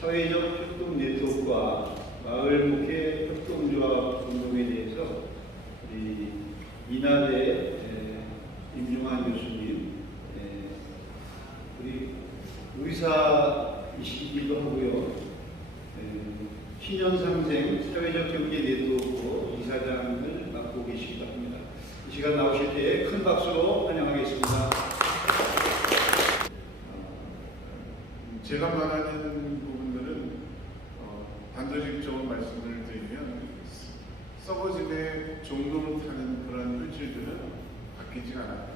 사회적 협동 네트워크와 마을 목회 협동조합 운동에 대해서 우리 인하대 임중환 교수님, 우리 의사이시기도 하고요. 신현상생 사회적 경제 네트워크 이사장을 맡고 계시기도 합니다. 이 시간 나오실 때 큰 박수로 환영하겠습니다. 제가 말하는 부분들은 단도직입적으로 말씀을 드리면 썩어짐의 종로를 타는 그런 물질들은 바뀌지 않았고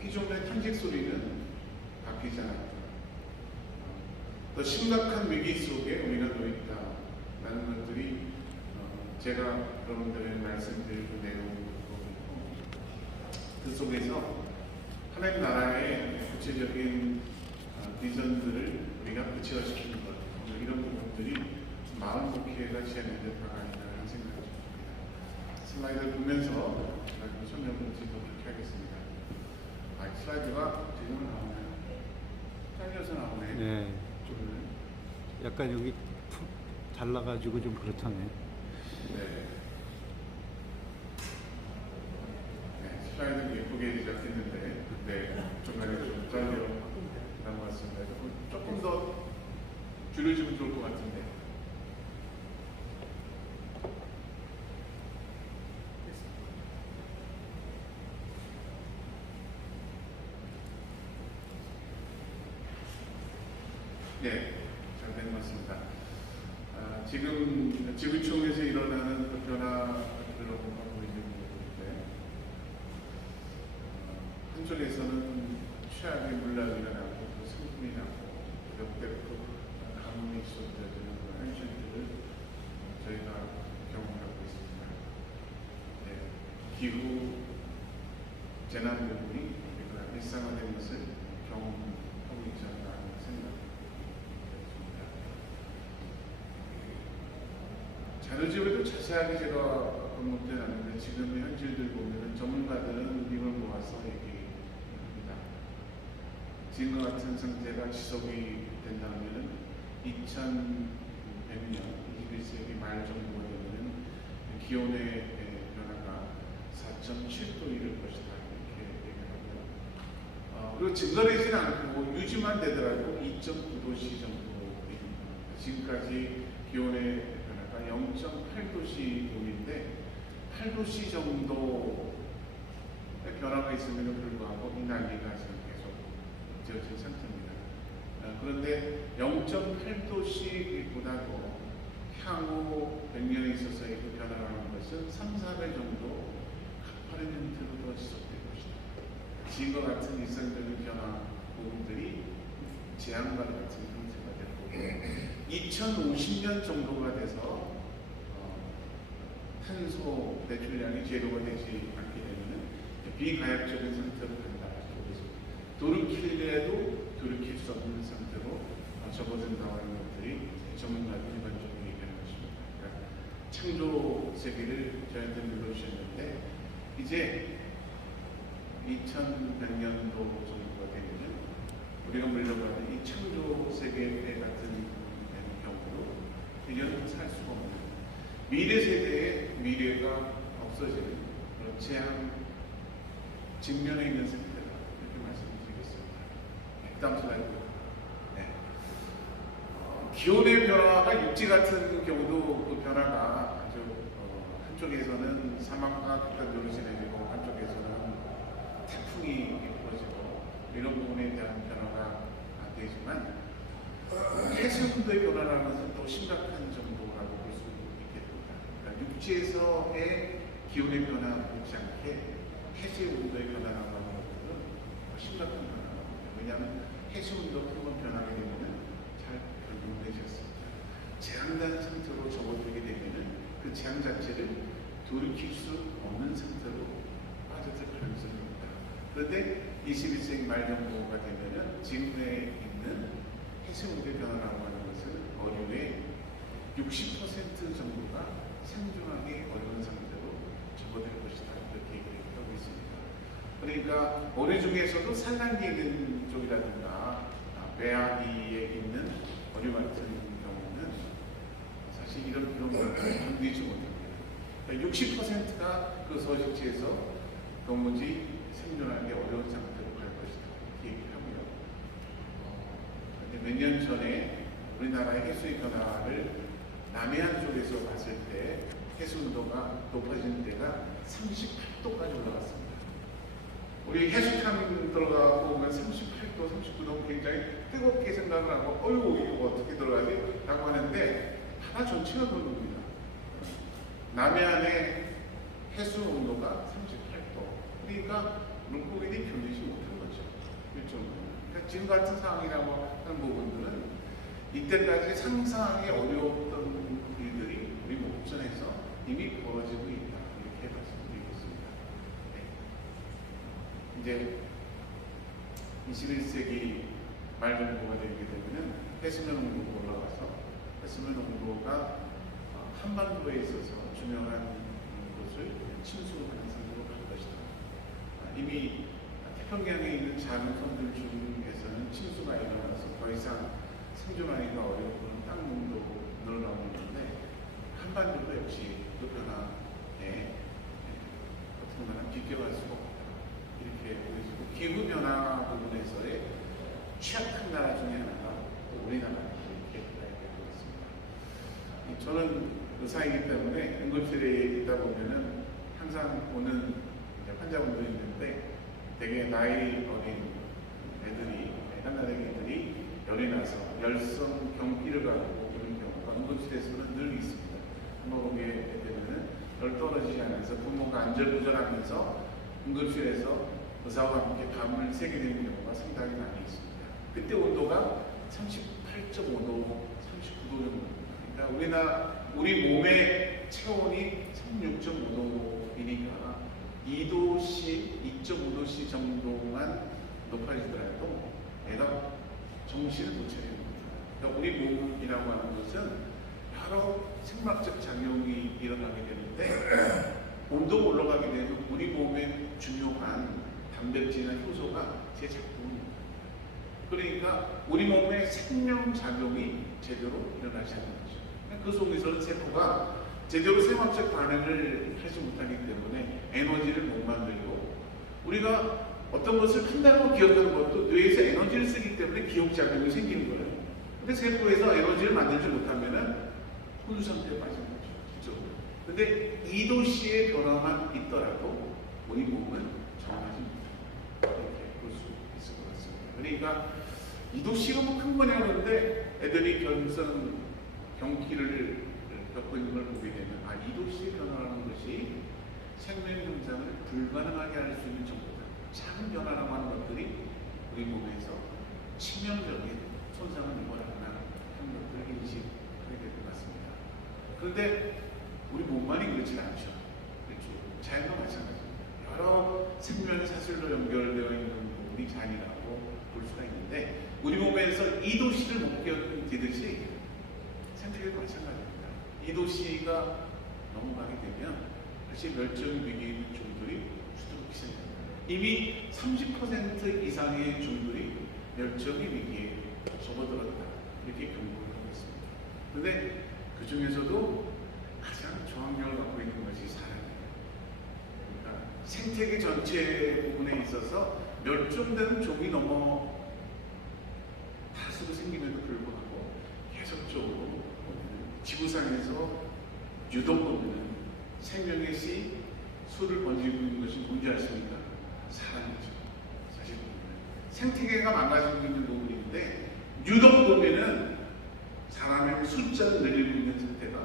피조물의 탄식 소리는 바뀌지 않았고 더 심각한 위기 속에 우리가 놓여있다라는 것들이 제가 여러분들에게 말씀드리고 내용이고 그 속에서 하나님 나라의 구체적인 비전들을 우리가 구체화시키는 것, 이런 부분들이 마을 목회가 지향해야 될 방안이라는 생각이 듭니다. 슬라이드를 보면서 설명을 드리도록 하겠습니다. 슬라이드가 제대로 나오나요? 잘려서 나오네. 네. 약간 여기 잘라가지고 좀 그렇다네. 네. 슬라이드는 예쁘게 제작했는데, 중간에 좀 잘려 나온 것 같습니다. 조금 더 줄여주면 좋을 것 같은데. 네, 잘 된 것 같습니다. 지금 지구촌에서 일어나는 그 변화들을 하고 있는 부분인데, 한쪽에서는 최악의 물난리가 나고 또 승분이 나고 역대급 가뭄이 지속되는 그런 현실들을 저희가 경험하고 있습니다. 기후 재난 부분이 우리가 일상화된 것을 경험하고 있지 않나 하는 생각이 듭니다. 자료지에도 자세하게 제가 언급되지 않는데 지금 현실들 보면 전문가들은 이걸 모아서 얘기합니다. 지금과 같은 상태가 지속이 된다면 2100년, 21세기 말 정도가 되면 기온의 변화가 4.7도 이를 것이다 이렇게 얘기하고요. 그리고 증가되지는 않고 유지만 되더라도 2.9도씨 정도입니다. 지금까지 기온의 변화가 0.8도씨 동인데 8도씨 정도의 변화가 있음에도 불구하고 이 난리가 지금 계속 지어진 상태입니다. 그런데 0.8도씨보다도 향후 100년에 있어서의 그 변화라는 것은 3-4배 정도 가파른 형태로 더 지속될 것이다. 지금과 같은 일상적인 변화 부분들이 재앙과 같은 형태가 될 거고 2050년 정도가 돼서 탄소 배출량이 제로가 되지 않게 되면 비가역적인 상태로 간다. 돌이킬래도 돌이킬 수 없는 상태로 접어든다는 것들이 전문가들이 일반적으로 얘기하는 것입니다. 그러니까 창조 세계를 저희한테 물려주셨는데 이제 2100년도 정도가 되면 우리가 물려받은 이 창조 세계 같은 경우로 그냥 살 수가 없는 미래 세대의 미래가 없어지는 그런 재앙 직면에 있는 상태다 이렇게 말씀드리겠습니다. 다음 슬라이드. 기온의 변화가 육지 같은 경우도 그 변화가 아주 한쪽에서는 사막과 극단적으로 진해지고 한쪽에서는 태풍이 불어지고 이런 부분에 대한 변화가 되지만 해수온도의 변화라는 것은 또 심각한 정도라고 볼 수 있게 됩니다. 그러니까 육지에서의 기온의 변화 그렇지 않게 해수온도의 변화라고 하는 것들은 심각한 변화입니다. 왜냐하면 해수온도 한번 변하게 되면 잘 결정되지 않습니다. 재앙난 상태로 접어들게 되면 그 재앙 자체를 돌이킬 수 없는 상태로 빠져들 가능성이 있다. 그런데 21세기 말 정도가 되면 지금에 있는 해수온도의 변화라고 하는 것은 어류의 60% 정도가 생존하기 어려운 상태로 접어들 것이다. 이렇게 얘기를 하고 있습니다. 그러니까 어류 중에서도 산란기 있는 쪽이라든가 배아기에 있는 어류 같은 60%가 그 서식지에서 도무지 생존하기 어려운 상태로 갈 것이다. 이렇게 얘기하고요. 몇 년 전에 우리나라의 해수의 변화를 남해안 쪽에서 봤을 때 해수 온도가 높아지는 데가 38도까지 올라갔습니다. 우리 해수탕 들어가고 보면 38도, 39도 굉장히 뜨겁게 생각을 하고 어휴 이거 어떻게 들어가지? 라고 하는데 바다 전체가 그럽니다. 남해안의 해수 온도가 38도. 그러니까 물고기들이 견디지 못한 거죠. 그러니까 지금 같은 상황이라고 하는 부분들은 이때까지 상상하기 어려웠던 일들이 우리 목전에서 이미 벌어지고 있다. 이렇게 말씀드리겠습니다. 네. 이제 21세기 말 정도가 되게 되면은 해수면 온도가 올라가서 해수면 온도가 한반도에 있어서 중요한 곳을 침수하는 상태로 갈 것이다. 이미 태평양에 있는 작은 섬들 중에서는 침수가 일어나서 더 이상 생존하기가 어려운 땅농도 늘어나고 있는데 한반도도 역시 그 변화에 어떻게 보면 비껴갈 수가 없다. 이렇게 보여지고 기후 변화 부분에서의 취약한 나라 중에 하나가 또 우리나라 이렇게 봐야 될 것 같습니다. 저는 의사이기 때문에 응급실에 있다 보면은 항상 보는 환자분들이 있는데 되게 나이 어린 애들이 한나라애들이 열이 나서 열성 경기를 가고 그런 경우가 응급실에서는 늘 있습니다. 한번 보게 되면은 열 떨어지지 않아서 부모가 안절부절하면서 응급실에서 의사와 함께 밤을 새게 되는 경우가 상당히 많이 있습니다. 그때 온도가 38.5도, 39도 정도입니다. 그러니까 우리 몸의 체온이 36.5도이니까 2도씨, 2.5도씨 정도만 높아지더라도 애가 정신을 못 차리는 겁니다. 그러니까 우리 몸이라고 하는 것은 여러 생물학적 작용이 일어나게 되는데 온도가 올라가게 되면 우리 몸의 중요한 단백질이나 효소가 재작동합니다. 그러니까 우리 몸의 생명작용이 제대로 일어나지 않는 거죠. 그 속에서는 세포가 제대로 생화학적 반응을 하지 못하기 때문에 에너지를 못 만들고 우리가 어떤 것을 판단하고 기억하는 것도 뇌에서 에너지를 쓰기 때문에 기억작용이 생기는 거예요. 근데 세포에서 에너지를 만들지 못하면은 혼수 상태에 빠지는 거죠. 그죠? 근데 2도씨의 변화만 있더라도 우리 몸은 정하지 못합니다. 이렇게 볼 수 있을 것 같습니다. 그러니까 2도씨가 뭐 큰 거냐 그런데 애들이 결성 경기를 겪고 있는 걸 보게 되면 2도씨의 변화라는 것이 생명 현상을 불가능하게 할 수 있는 정도다. 작은 변화라고 하는 것들이 우리 몸에서 치명적인 손상을 유발하거나 하는 것들을 인식하게 될 것 같습니다. 그런데 우리 몸만이 그렇지는 않죠. 그렇죠. 자연과 마찬가지입니다. 여러 생명의 사슬로 연결되어 있는 부분이 자연이라고 볼 수가 있는데 우리 몸에서 2도씨를 못 견디듯이 생태계도 마찬가지입니다. 2도씨가 넘어가게 되면 사실 멸종 위기에 있는 종들이 수두룩 희생됩니다. 이미 30% 이상의 종들이 멸종의 위기에 접어들었다. 이렇게 경고를 하고 있습니다. 그런데 그 중에서도 가장 저항력을 갖고 있는 것이 사람이에요. 그러니까 생태계 전체 부분에 있어서 멸종되는 종이 넘어 다수로 생김에도 불구하고 계속적으로 지구상에서 유독 보면 생명의 씨 수를 번지고 있는 것이 뭔지 아십니까? 사람이죠. 사실 생태계가 망가지고 있는 부분인데 유독 보면은 사람의 숫자를 늘리고 있는 상태가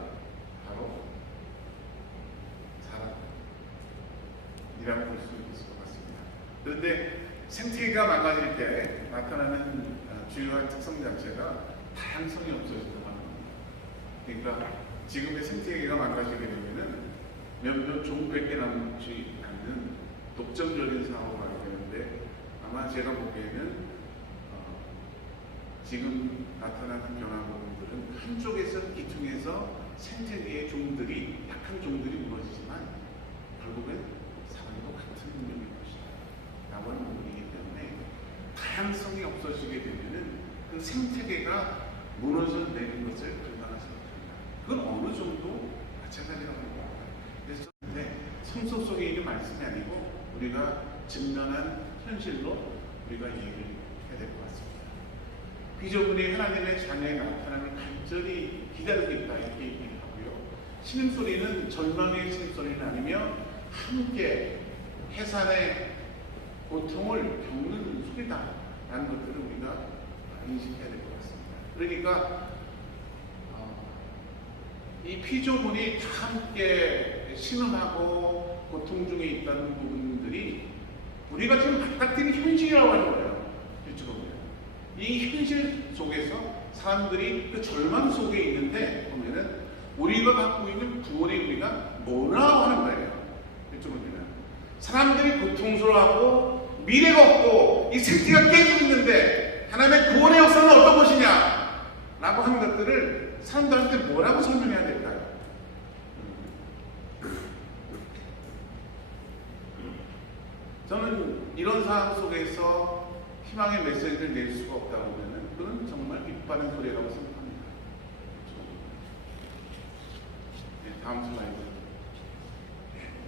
바로 사람이라고 볼 수 있을 것 같습니다. 그런데 생태계가 망가질 때 나타나는 주요한 특성 자체가 다양성이 없어진다고 합니다. 그러니까 지금의 생태계가 망가지게 되면은 몇몇 종밖에 남지 않는 독점적인 상황으로 가게 되는데 아마 제가 보기에는 지금 나타나는 변화 부분들은 한쪽에서 기퉁에서 생태계의 종들이 약한 종들이 무너지지만 결국엔 사람과 같은 능력일 것이다 라고 하는 부분이기 때문에 다양성이 없어지게 되면은 그 생태계가 무너져 내린 것을 불가능하지 못합니다. 그건 어느 정도 마찬가지라고 합니다. 그래서 성서 속에 있는 말씀이 아니고 우리가 직면한 현실로 우리가 얘기를 해야 될 것 같습니다. 비저분이 하나님의 자녀의 나타남을 간절히 기다리고 있다 이렇게 얘기하고요. 신음소리는 절망의 신음소리는 아니며 함께 해산의 고통을 겪는 소리다라는 것들을 우리가 인식해야 될 것 같습니다. 그러니까 이 피조물이 다 함께 신음하고 고통 중에 있다는 부분들이 우리가 지금 맞닥뜨린 현실이라고 하는 거예요. 이 현실 속에서 사람들이 그 절망 속에 있는데 보면은 우리가 갖고 있는 구원의 의미가 뭐라고 하는 거예요. 사람들이 고통스러워하고 미래가 없고 이 생태가 깨지고 있는데 하나님의 구원의 역사는 어떤 것이냐 라고 하는 것들을 사람들한테 뭐라고 설명해야 될까요? 저는 이런 상황 속에서 희망의 메시지를 낼 수가 없다고 하면 그건 정말 기뻐하는 소리라고 생각합니다. 네, 다음 슬라이드.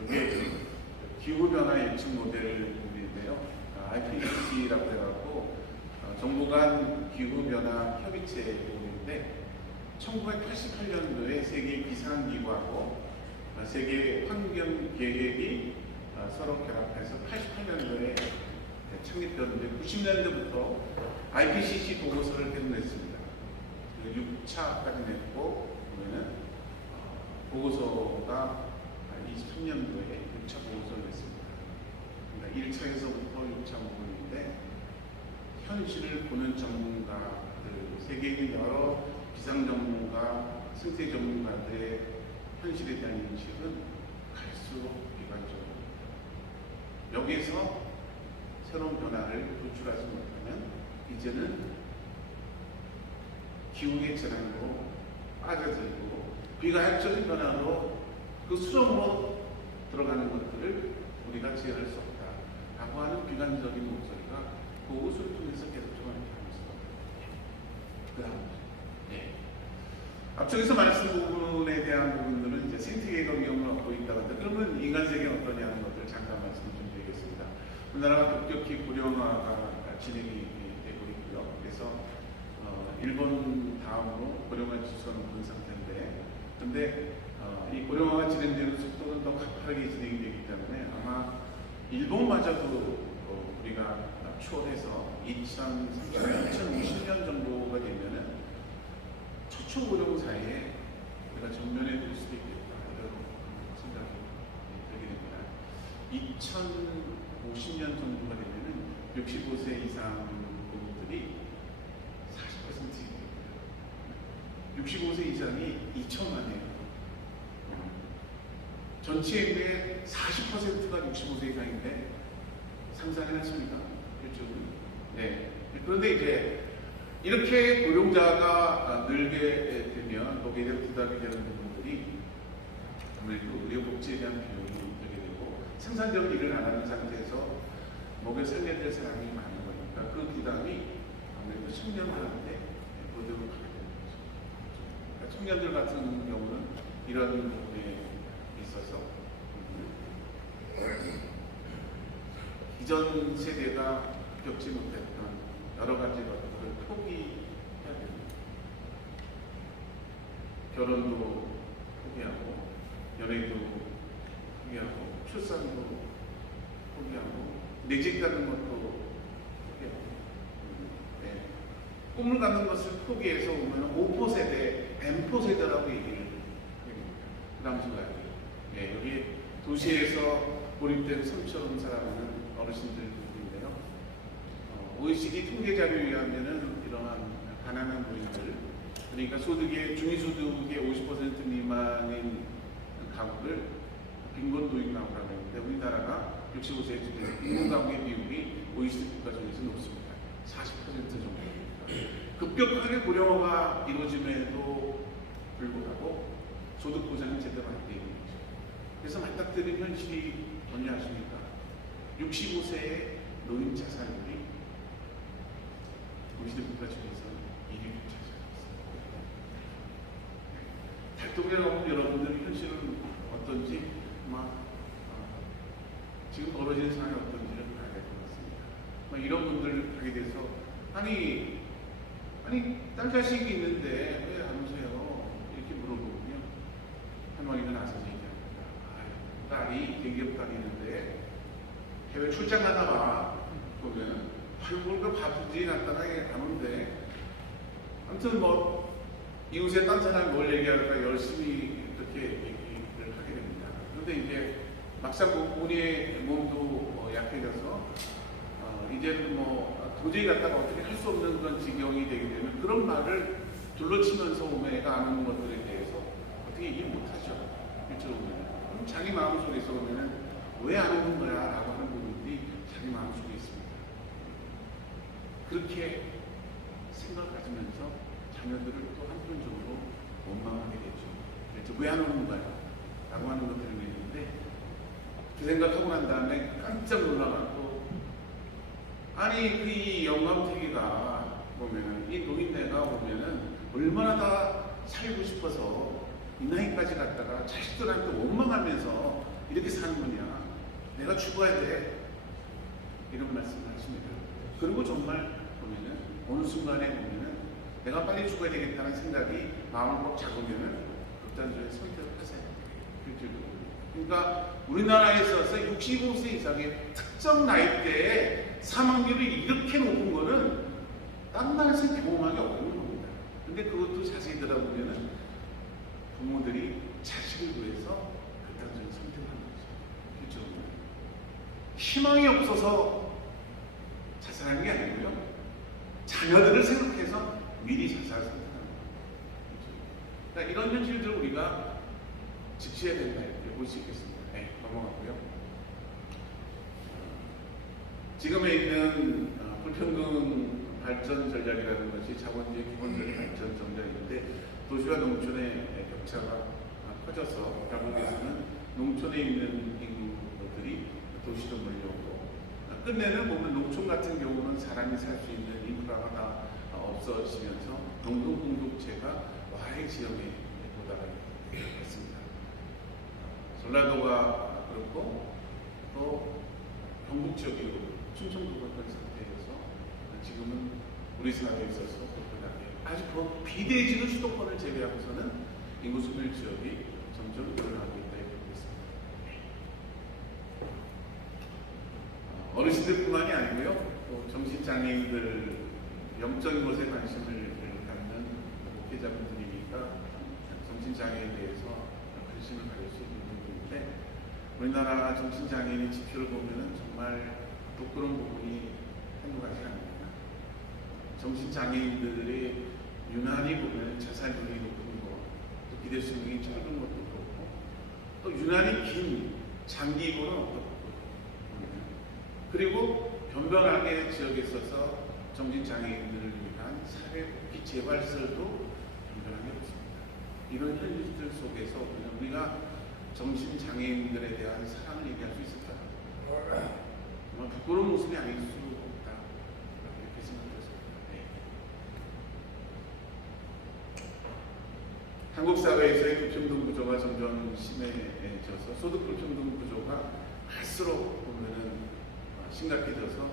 여기 기후변화 예측 모델인데요. IPCC라고 해갖고 정부 간 기후변화 협의체 모델인데 1988년도에 세계 기상기구하고 세계 환경계획이 서로 결합해서 88년도에 창립되었는데 90년대부터 IPCC 보고서를 계속 냈습니다. 6차까지 냈고 보면은 보고서가 23년도에 6차 보고서를 냈습니다. 그러니까 1차에서부터 6차 부분인데 현실을 보는 전문가들, 세계에 있는 여러 기상 전문가, 생태 전문가들의 현실에 대한 인식은 갈수록 비관적으로 여기에서 새로운 변화를 도출하지 못하면 이제는 기후의 재난으로 빠져들고 비가역적인 변화로 그 수렁으로 들어가는 것들을 우리가 제어할 수 없다라고 하는 비관적인 목소리가 그 옷을 통해서 계속 좀 이렇게 하면서 그 다음 앞쪽에서 말씀 부분에 대한 부분들은 이제 생태계가 위험을 얻고 있다고 하는데 그러면 인간 세계는 어떠냐는 것을 잠깐 말씀을 좀 드리겠습니다. 우리나라가 급격히 고령화가 진행이 되고 있고요. 그래서 일본 다음으로 고령화 지수가 높은 상태인데 근데 이 고령화가 진행되는 속도는 더 가파르게 진행이 되기 때문에 아마 일본마저도 우리가 추월해서 2050년 정도가 되면은 초고령 사이에 우리가 전면에 들 수도 있겠다 이런 생각이 들게 됩니다. 2050년 정도가 되면은 65세 이상 분들이 40%입니다. 65세 이상이 2천만이에요. 전체 인구의 40%가 65세 이상인데 상상을 했습니까? 그렇죠. 네. 그런데 이제 이렇게 고령자가 늘게 되면 거기에 대한 부담이 되는 부분들이 아무래도 의료복지에 대한 비용이 들게 되고 생산적 일을 안 하는 상태에서 먹여 살려야 될 사람이 많은 거니까 그 부담이 아무래도 청년들한테 거두고 가게 되는 거죠. 그러니까 청년들 같은 경우는 이런 부분에 있어서 이전 세대가 겪지 못했던 여러 가지 것들을 포기해야 됩니다. 결혼도 포기하고, 연애도 포기하고, 출산도 포기하고, 내 집 가는 것도 포기하고, 네. 꿈을 갖는 것을 포기해서 오면 5포세대, M포세대라고 얘기를 합니다. 그 다음 순간, 네, 여기 도시에서 고립된 섬처럼 살아가는 어르신들 OECD 통계 자료에 의하면은 이러한 가난한 노인들, 그러니까 소득의 중위소득의 50% 미만인 가구를 빈곤 노인가구라고 하는데 우리나라가 65세 중에 빈곤 가구의 비율이 OECD 국가 중에서 높습니다. 40% 정도입니다. 급격하게 고령화가 이루어짐에도 불구하고 소득 보장이 제대로 안 되는 거죠. 그래서 맞닥뜨린 현실이 뭐냐 하십니까? 65세의 노인 자산율이 OECD 국가 중에서 1위를 차지하고 있습니다. 달동에 가면 여러분들 현실은 어떤지 아마 지금 벌어지는 상황이 어떤지를 봐야 될 것 같습니다. 이런 분들 하게 돼서 아니 딸 자식이 있는데 왜 안 오세요? 이렇게 물어보거든요. 할머니가 나서서 얘기합니다. 딸이 대기업 다니는데 해외 출장 가나 봐. 보면 뭘 바쁘지 나타나게 안 오는데 아무튼 이웃에 딴 사람이 뭘 얘기할까 열심히 이렇게 얘기를 하게 됩니다. 그런데 이제 막상 본인의 몸도 약해져서 이제는 도저히 갖다가 어떻게 할 수 없는 그런 지경이 되게 되면 그런 말을 둘러치면서 오메가 안 오는 것들에 대해서 어떻게 이해 못하죠. 일적으로 그럼 자기 마음속에서 보면은 왜 안 오는 거야? 라고 하는 부분들이 자기 마음속에 있습니다. 그렇게 생각을 가지면서 자녀들을 또 한편적으로 원망하게 되죠. 왜 안 오는 거야? 라고 하는 것들을 했는데 그 생각하고 난 다음에 깜짝 놀라가지고 아니 이 영감태기가 보면은 이 노인네가 보면은 얼마나 다 살고 싶어서 이 나이까지 갔다가 자식들한테 원망하면서 이렇게 사는 거냐. 내가 죽어야 돼. 이런 말씀을 하십니다. 그리고 정말 보면은 어느 순간에 보면은 내가 빨리 죽어야 되겠다는 생각이 마음을 꼭 잡으면은 극단적인 선택을 하세요. 그러니까 우리나라에 있어서 65세 이상의 특정 나이대에 사망률이 이렇게 높은 거는 다른 나라에서 경험하기 어려운 겁니다. 근데 그것도 자세히 들어보면은 부모들이 자식을 위해서 극단적인 선택을 하는 거죠. 그렇죠? 희망이 없어서 자살하는 게 아니고요. 자녀들을 생각해서 미리 자살을 선택하는 거예요. 그렇죠? 그러니까 이런 현실들을 우리가 지켜야 된다 이렇게 볼 수 있겠습니다. 네, 넘어가고요. 지금에 있는 불평등 발전 전략이라는 것이 자본주의 기본적인 발전 전략인데 도시와 농촌의 격차가 커져서 결국에서는 농촌에 있는 인구들이 도시로 몰려오고 끝내는 보면 농촌 같은 경우는 사람이 살 수 있는 인프라가 다 없어지면서 농동 공동체가 와해 지역에 도달하게 됐습니다. 전라도가 그렇고 또 경북 지역이 충청도가 그런 상태에서 지금은 우리 사회에 있어서 아주 비대해지는 수도권을 제외하고서는 인구 소멸 지역이 점점 늘어나고 있다 이렇게 보겠습니다. 어르신들뿐만이 아니고요, 또 정신장애인들 영적인 것에 관심을 갖는 목회자분들이니까 정신장애에 대해서 관심을 가질 수 있는 부분인데 우리나라 정신장애인의 지표를 보면은 정말 부끄러운 부분이 한두 가지가 아닙니다. 정신장애인들의 유난히 보면 자살률이 높은 것, 또 기대 수명이 짧은 것도 그렇고, 또 유난히 긴 장기 입원은 없고, 그리고 변변하게 지역에 있어서 정신장애인들을 위한 사회복지 재발설도 변변하게 없습니다. 이런 현실들 속에서 우리가 정신장애인들에 대한 사랑을 얘기할 수 있을까? 정말 부끄러운 모습이 아닐 수 없다. 이렇게 생각했습니다. 네. 한국 사회에서의 불평등 구조가 점점 심해져서 소득 불평등 구조가 갈수록 보면은 심각해져서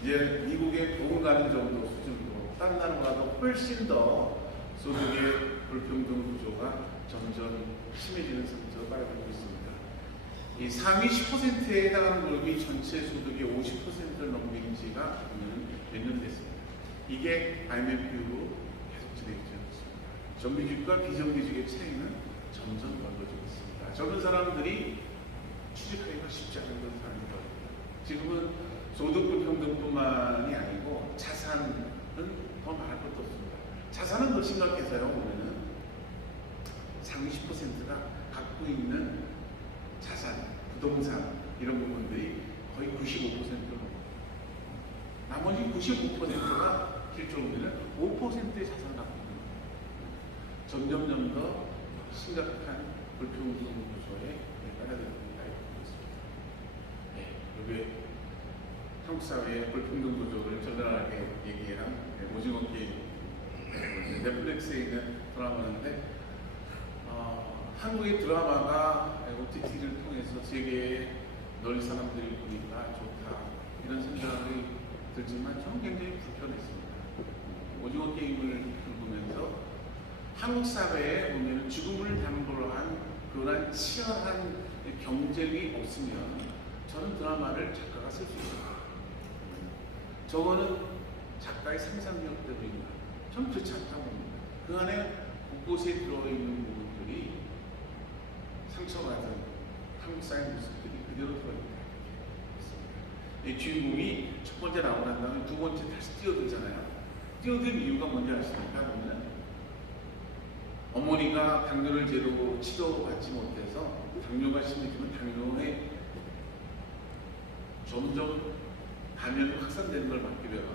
이제 미국의 보험 가는 정도 수준으로 다른 나라보다도 훨씬 더 소득의 불평등 구조가 점점 심해지는 상태로 빠져들고 있습니다. 이 상위 10%에 해당하는 월급이 전체 소득의 50%를 넘긴 지가 몇 년 됐습니다. 이게 IMF 이후로 계속 진행되고 있습니다. 정규직과 비정규직의 차이는 점점 넓어지고 있습니다. 젊은 사람들이 취직하기가 쉽지 않은 그런 상황인 것 같습니다. 지금은 소득 불평등뿐만이 아니고 자산은 더 말할 것도 없습니다. 자산은 더 심각해서요. 보면은 상위 10%가 갖고 있는 자산, 부동산 이런 부분들이 거의 95%로 나머지 95%가 실종되는 5%의 자산을 갖고 있는 거예요. 점점점 더 심각한 불평등 구조에 따라들고 있다 이렇게 있습니다. 네, 이게 한국 사회의 불평등 구조를 적나라하게 얘기한 오징어 게임 넷플릭스에 있는 드라마인데 한국의 드라마가 OTT를 통해서 세계에 널리 사람들이 보니까 좋다 이런 생각이 들지만 저는 굉장히 불편했습니다. 오징어 게임을 보면서 한국 사회에 보면 죽음을 담보로 한 그런 치열한 경쟁이 없으면 저는 드라마를 작가가 쓸 수 있습니다. 저거는 작가의 상상력 때문입니다. 저는 그렇지 않다고 봅니다. 그 안에 곳곳에 들어있는 부분들이 상처받은 한국 사회 모습들이 그대로 들어있다. 이 주인공이 첫 번째 나오고 난 다음에 두 번째 다시 뛰어들잖아요. 뛰어든 이유가 뭔지 아십니까? 보면 어머니가 당뇨를 제대로 치료받지 못해서 당뇨가 심해지면 당뇨에 점점 감염이 확산되는 걸 막기 위해서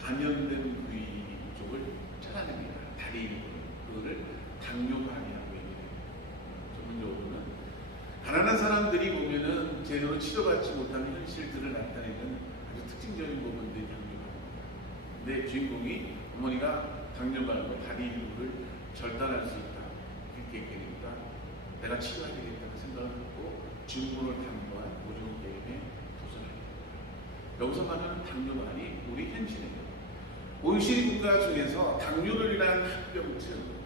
감염된 부위 쪽을 찾아냅니다. 다리 그거를 당뇨관이라고 얘기해요. 전문적으로는 가난한 사람들이 보면은 제대로 치료받지 못하는 현실들을 나타내는 아주 특징적인 부분들이 당뇨관입니다. 근데 주인공이 어머니가 당뇨관으로 다리 일부를 절단할 수 있다. 그렇게 얘기하니까 내가 치료해야 되겠다는 생각을 하고 주문을 담보한 오징어 게임에 도전합니다. 여기서 말하는 당뇨관이 우리 현실이에요. OECD 국가 중에서 당뇨를 인한 합병증,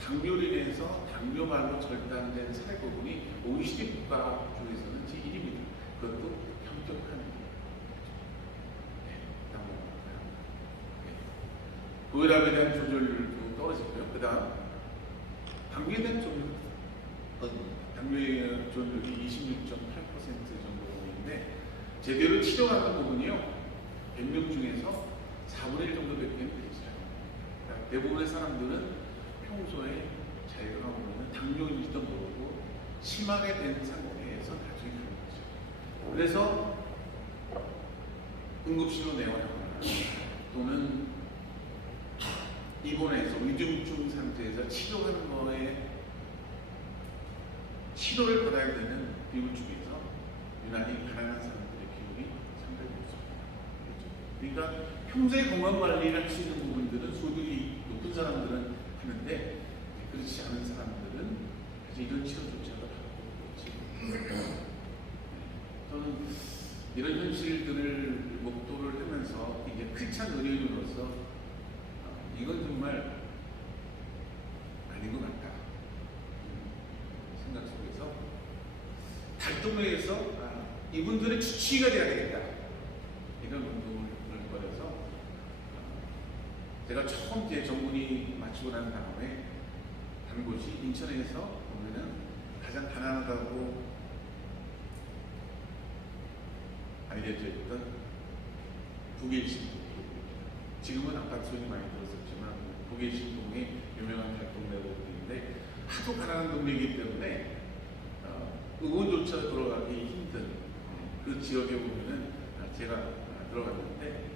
당뇨로 인해서 당뇨말로 절단된 사례 부분이 OECD 국가 중에서는 제1위입니다. 그것도 현격한 고혈압에 대한 조절도 떨어지고요. 그 다음 당뇨에 대한 조절, 당뇨의 조절이 26.8% 정도인데 제대로 치료하는 부분이요 100명 중에서 4분의 1 정도 밖에 되지요. 그러니까 대부분의 사람들은 평소에 자기가 보면 당뇨인지도 모르고 심하게 된 상태에서 나중에 가는 거죠. 그래서 응급실로 내원하거나 또는 입원해서 위중증 상태에서 치료하는 거에 치료를 받아야 되는 비율 중에서 유난히 가난한 사람들의 비율이 상당히 높습니다. 그러니까 평소에 건강관리를 할 수 있는 부분들은 소득이 높은 사람들은 하는데 그렇지 않은 사람들은 사실 이런 치료조차도 받고 있지. 저는 이런 현실들을 목도를 하면서 이제 크리스찬 의료인으로서 이건 정말 아닌 것 같다 생각 속에서 달동네에서 이분들의 주치의가 돼야 되겠다 이런 운동을 벌여서 제가 처음 제 전문의 마치고 난 다음에 간 곳이 인천에서 보면은 가장 가난하다고 알려져 있던 북일신 지금은 아파트 소리 많이 들었었지만 북일신동에 유명한 달동네들인데 하도 가난한 동네이기 때문에 의원조차 들어가기 힘든 그 지역에 보면은 제가 들어갔는데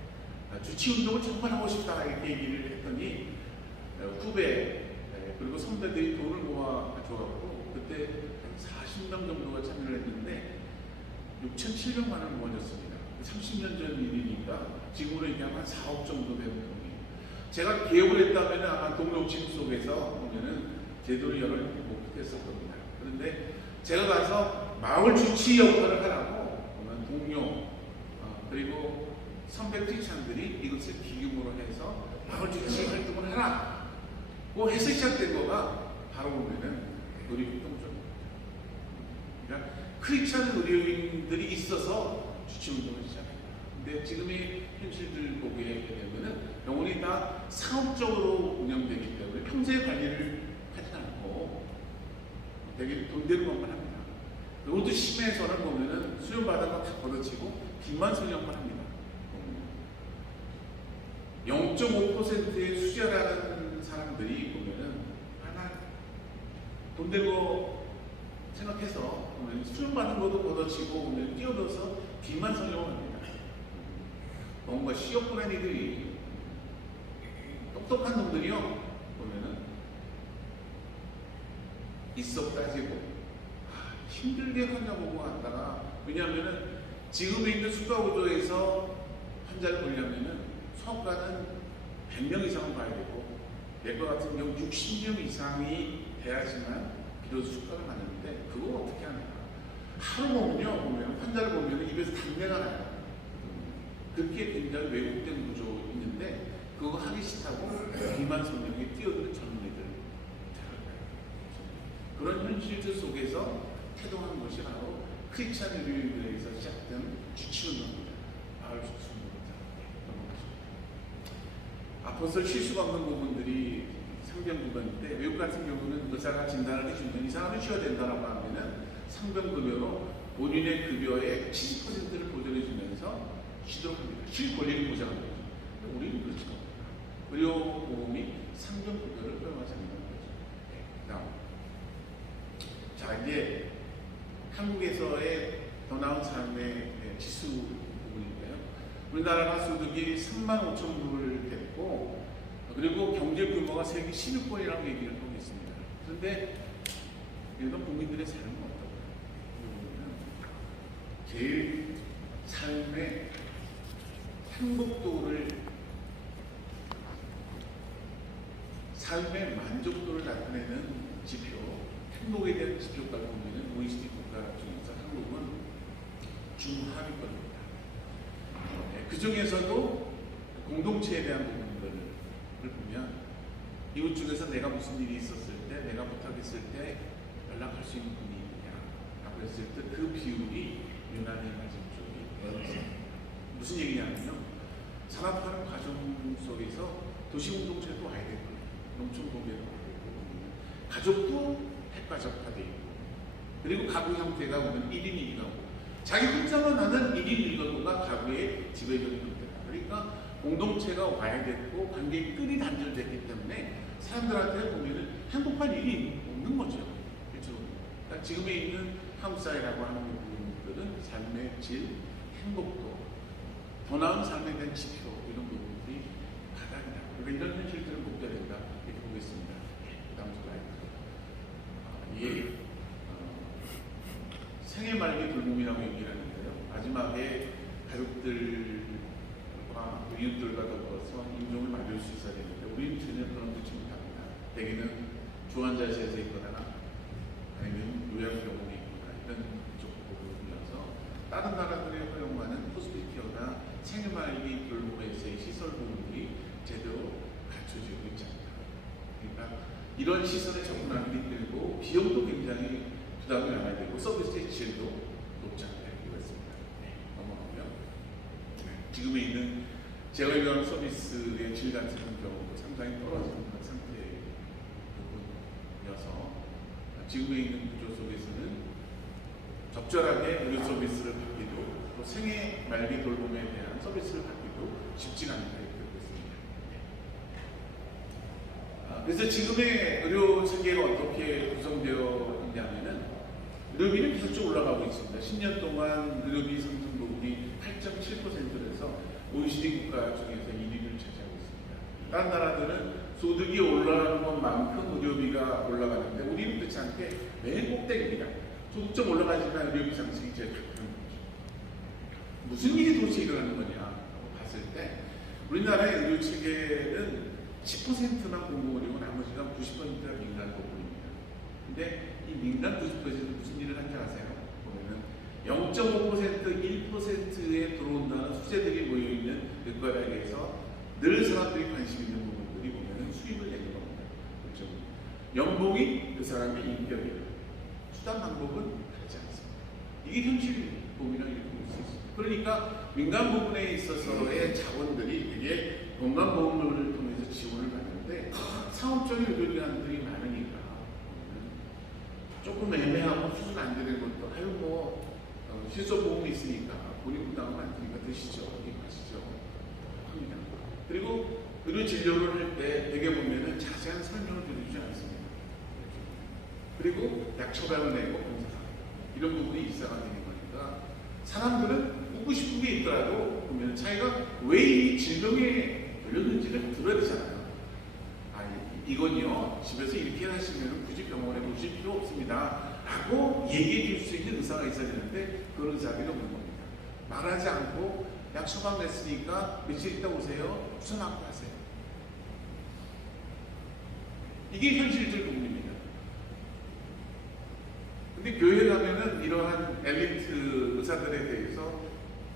주치운동을 정말 하고 싶다 이렇게 얘기를 했더니 후배 그리고 선배들이 돈을 모아줘갖고 그때 한 40명 정도가 참여를 했는데 6,700만 원을 모아줬습니다. 30년 전 일이니까 지금으로 얘기하면 한 4억 정도 되는 돈이에요. 제가 개업을 했다면 아마 동력침 속에서 보면은 제대로 열을 못했을 겁니다. 그런데 제가 가서 마을 주치 역할을 하라고 보면 동료 그리고 선배 크리스찬들이 이것을 기금으로 해서 마을 주치 활동을 하라고 해서 시작된 거가 바로 보면은 의료운동입니다. 그러니까 크리스찬 의료인들이 있어서 주치운동을 시작합니다. 근데 지금의 현실들 보게 되면은 병원이 다 상업적으로 운영되기 때문에 평소에 관리를 하지 않고 되게 돈 되는 것만 합니다. 이것도 심해서는 보면은 수련받은 거 다 걷어치고 빚만 설명만 합니다. 0.5%의 수저라는 사람들이 보면은 하나 돈 되고 생각해서 보면 수련받은 것도 걷어치고 보면 뛰어들어서 빚만 설명합니다. 뭔가 시업보낸 이들이 똑똑한 놈들이요 보면은 있어 따지고 힘들게 환자 보고 한다가 왜냐하면은 지금에 있는 수가구조에서 환자를 보려면은 수업가는 100명 이상은 봐야 되고 내과 같은 경우 60명 이상이 돼야지만 비로소 수가가 맞는데 그거 어떻게 하냐 하루 보면 환자를 보면 입에서 담내가 나요. 그렇게 굉장히 왜곡된 구조 있는데 그거 하기 싫다고 비만 성령에 뛰어드는 젊은이들 그런 현실들 속에서 태동한 것이 바로 크리스찬 의료인들에서 시작된 주치운동입니다. 마을 주치운동입니다. 아포스톨 실수가 없는 부분들이 상병급여인데 외국 같은 경우는 의사가 진단을 해주면 이 사람은 쉬어야 된다라고 하면은 상병급여로 본인의 급여의 70%를 보존해주면서 쉬도록 합니다. 쉴 권리를 보장합니다. 우리는 그렇지 않습니다. 의료보험이 상병급여를 허용하지 않는 거죠. 다음. 자, 이제 한국에서의 더 나은 삶의 지수 부분인데요. 우리나라가 소득이 3만 5천 불을 됐고, 그리고 경제 규모가 세계 16번이라고 얘기를 하고 있습니다. 그런데 이런 국민들의 삶은 어떤가요? 제일 삶의 행복도를, 삶의 만족도를 나타내는 지표, 행복에 대한 지표까지 보면 OECD 국가 중에서 한국은 중하위권입니다. 그 중에서도 공동체에 대한 부분들을 보면 이웃 중에서 내가 무슨 일이 있었을 때, 내가 부탁했을 때 연락할 수 있는 분이 있느냐라고 했을 때 그 비율이 유난히 낮은 쪽이 무슨 얘기냐면요. 산업화는 과정 속에서 도시공동체도 와야 되고 농촌공개도 와야 되고 가족도 핵가족화되어 있고 그리고 가구 형태가 보면 1인 1가구 자기 혼자만 하는 1인 1가구가 가구의 지배적인 형태다. 그러니까 공동체가 와야 됐고 관계의 끈이 단절됐기 때문에 사람들한테 보면 행복한 일이 없는 거죠. 그렇죠? 그러니까 지금에 있는 한국 사회라고 하는 부분들은 삶의 질, 행복도, 더 나은 삶에 대한 지표 이런 부분들이 바닥이다. 그러니까 이런 현실들을 못 된다 이렇게 보겠습니다. 다음 슬라이드. 생애 말기 돌봄이라고 얘기를 하는데요. 마지막에 가족들과 이웃들과 더불어서 임종을 맞을 수 있어야 되는데 우리는 전혀 그런 것이 못합니다. 대개는 중환자실에서 있거나 아니면 요양병원에 있거나 이런 쪽 부분이라서 다른 나라들의 허용하는 호스피티어나 생애 말기 돌봄에서의 시설 부분들이 제대로 갖춰지고 있지 않다. 그러니까 이런 시설에 접근하기 힘들고 비용도 굉장히 부담이 많아야 되고 서비스의 질도 높지 않다 이렇게 했습니다. 넘어가고요. 지금에 있는 재활병원 서비스의 질 같은 경우도 상당히 떨어지는 상태의 부분이어서 지금에 있는 구조 속에서는 적절하게 의료 서비스를 받기도 또 생애 말기 돌봄에 대한 서비스를 받기도 쉽지가 않다 이렇게 보겠습니다. 그래서 지금의 의료 체계가 어떻게 구성되어 있냐면은 의료비는 계속 올라가고 있습니다. 10년 동안 의료비 상승 부분이 8.7%에서 OECD 국가 중에서 1위를 차지하고 있습니다. 다른 나라들은 소득이 올라가는 것만큼 의료비가 올라가는데 우리는 그렇지 않게 맨 꼭대기입니다. 소득 좀 올라가지만 의료비 상승이 제일 작은 거죠. 무슨 일이 도대체 일어나는 거냐 봤을 때 우리나라의 의료 체계는 10%만 공공의료고 나머지가 90%가 민간 보건입니다. 근데 이 민간 90%는 무슨 일을 한지 아세요? 보면은 0.5%, 1%에 들어온다는 수재들이 모여있는 의과대학에서 늘 사람들이 관심 있는 부분들이 보면은 수입을 내는 겁니다. 그렇죠? 연봉이 그 사람의 인격이에요. 수단 방법은 다르지 않습니다. 이게 현실 보면은 이렇게 볼 수 있습니다. 그러니까 민간 부분에 있어서의 자본들이 되게 건강보험료를 통해서 지원을 받는데 상업적인 의료기관들이 많으니까 조금 애매하고 수술 안 되는 것도 아유 뭐 실손보험이 있으니까 본인 부담은 안 되니까 드시죠, 가시죠 합니다. 그리고 의료 진료를 할 때 되게 보면은 자세한 설명을 드리지 않습니다. 그리고 약 처방을 내고 검사하고 이런 부분이 일상화 되는 거니까 사람들은 묻고 싶은 게 있더라도 보면 자기가 왜 이 질병에 걸렸는지를 들어야 되잖아요. 이건요 집에서 이렇게 하시면 굳이 병원에 오실 필요 없습니다 라고 얘기해 줄 수 있는 의사가 있어야 되는데 그런 의사들이 없는 겁니다. 말하지 않고 약 처방 냈으니까 며칠 있다 오세요 주사 맞고 하세요. 이게 현실적 부분입니다. 근데 교회 가면은 이러한 엘리트 의사들에 대해서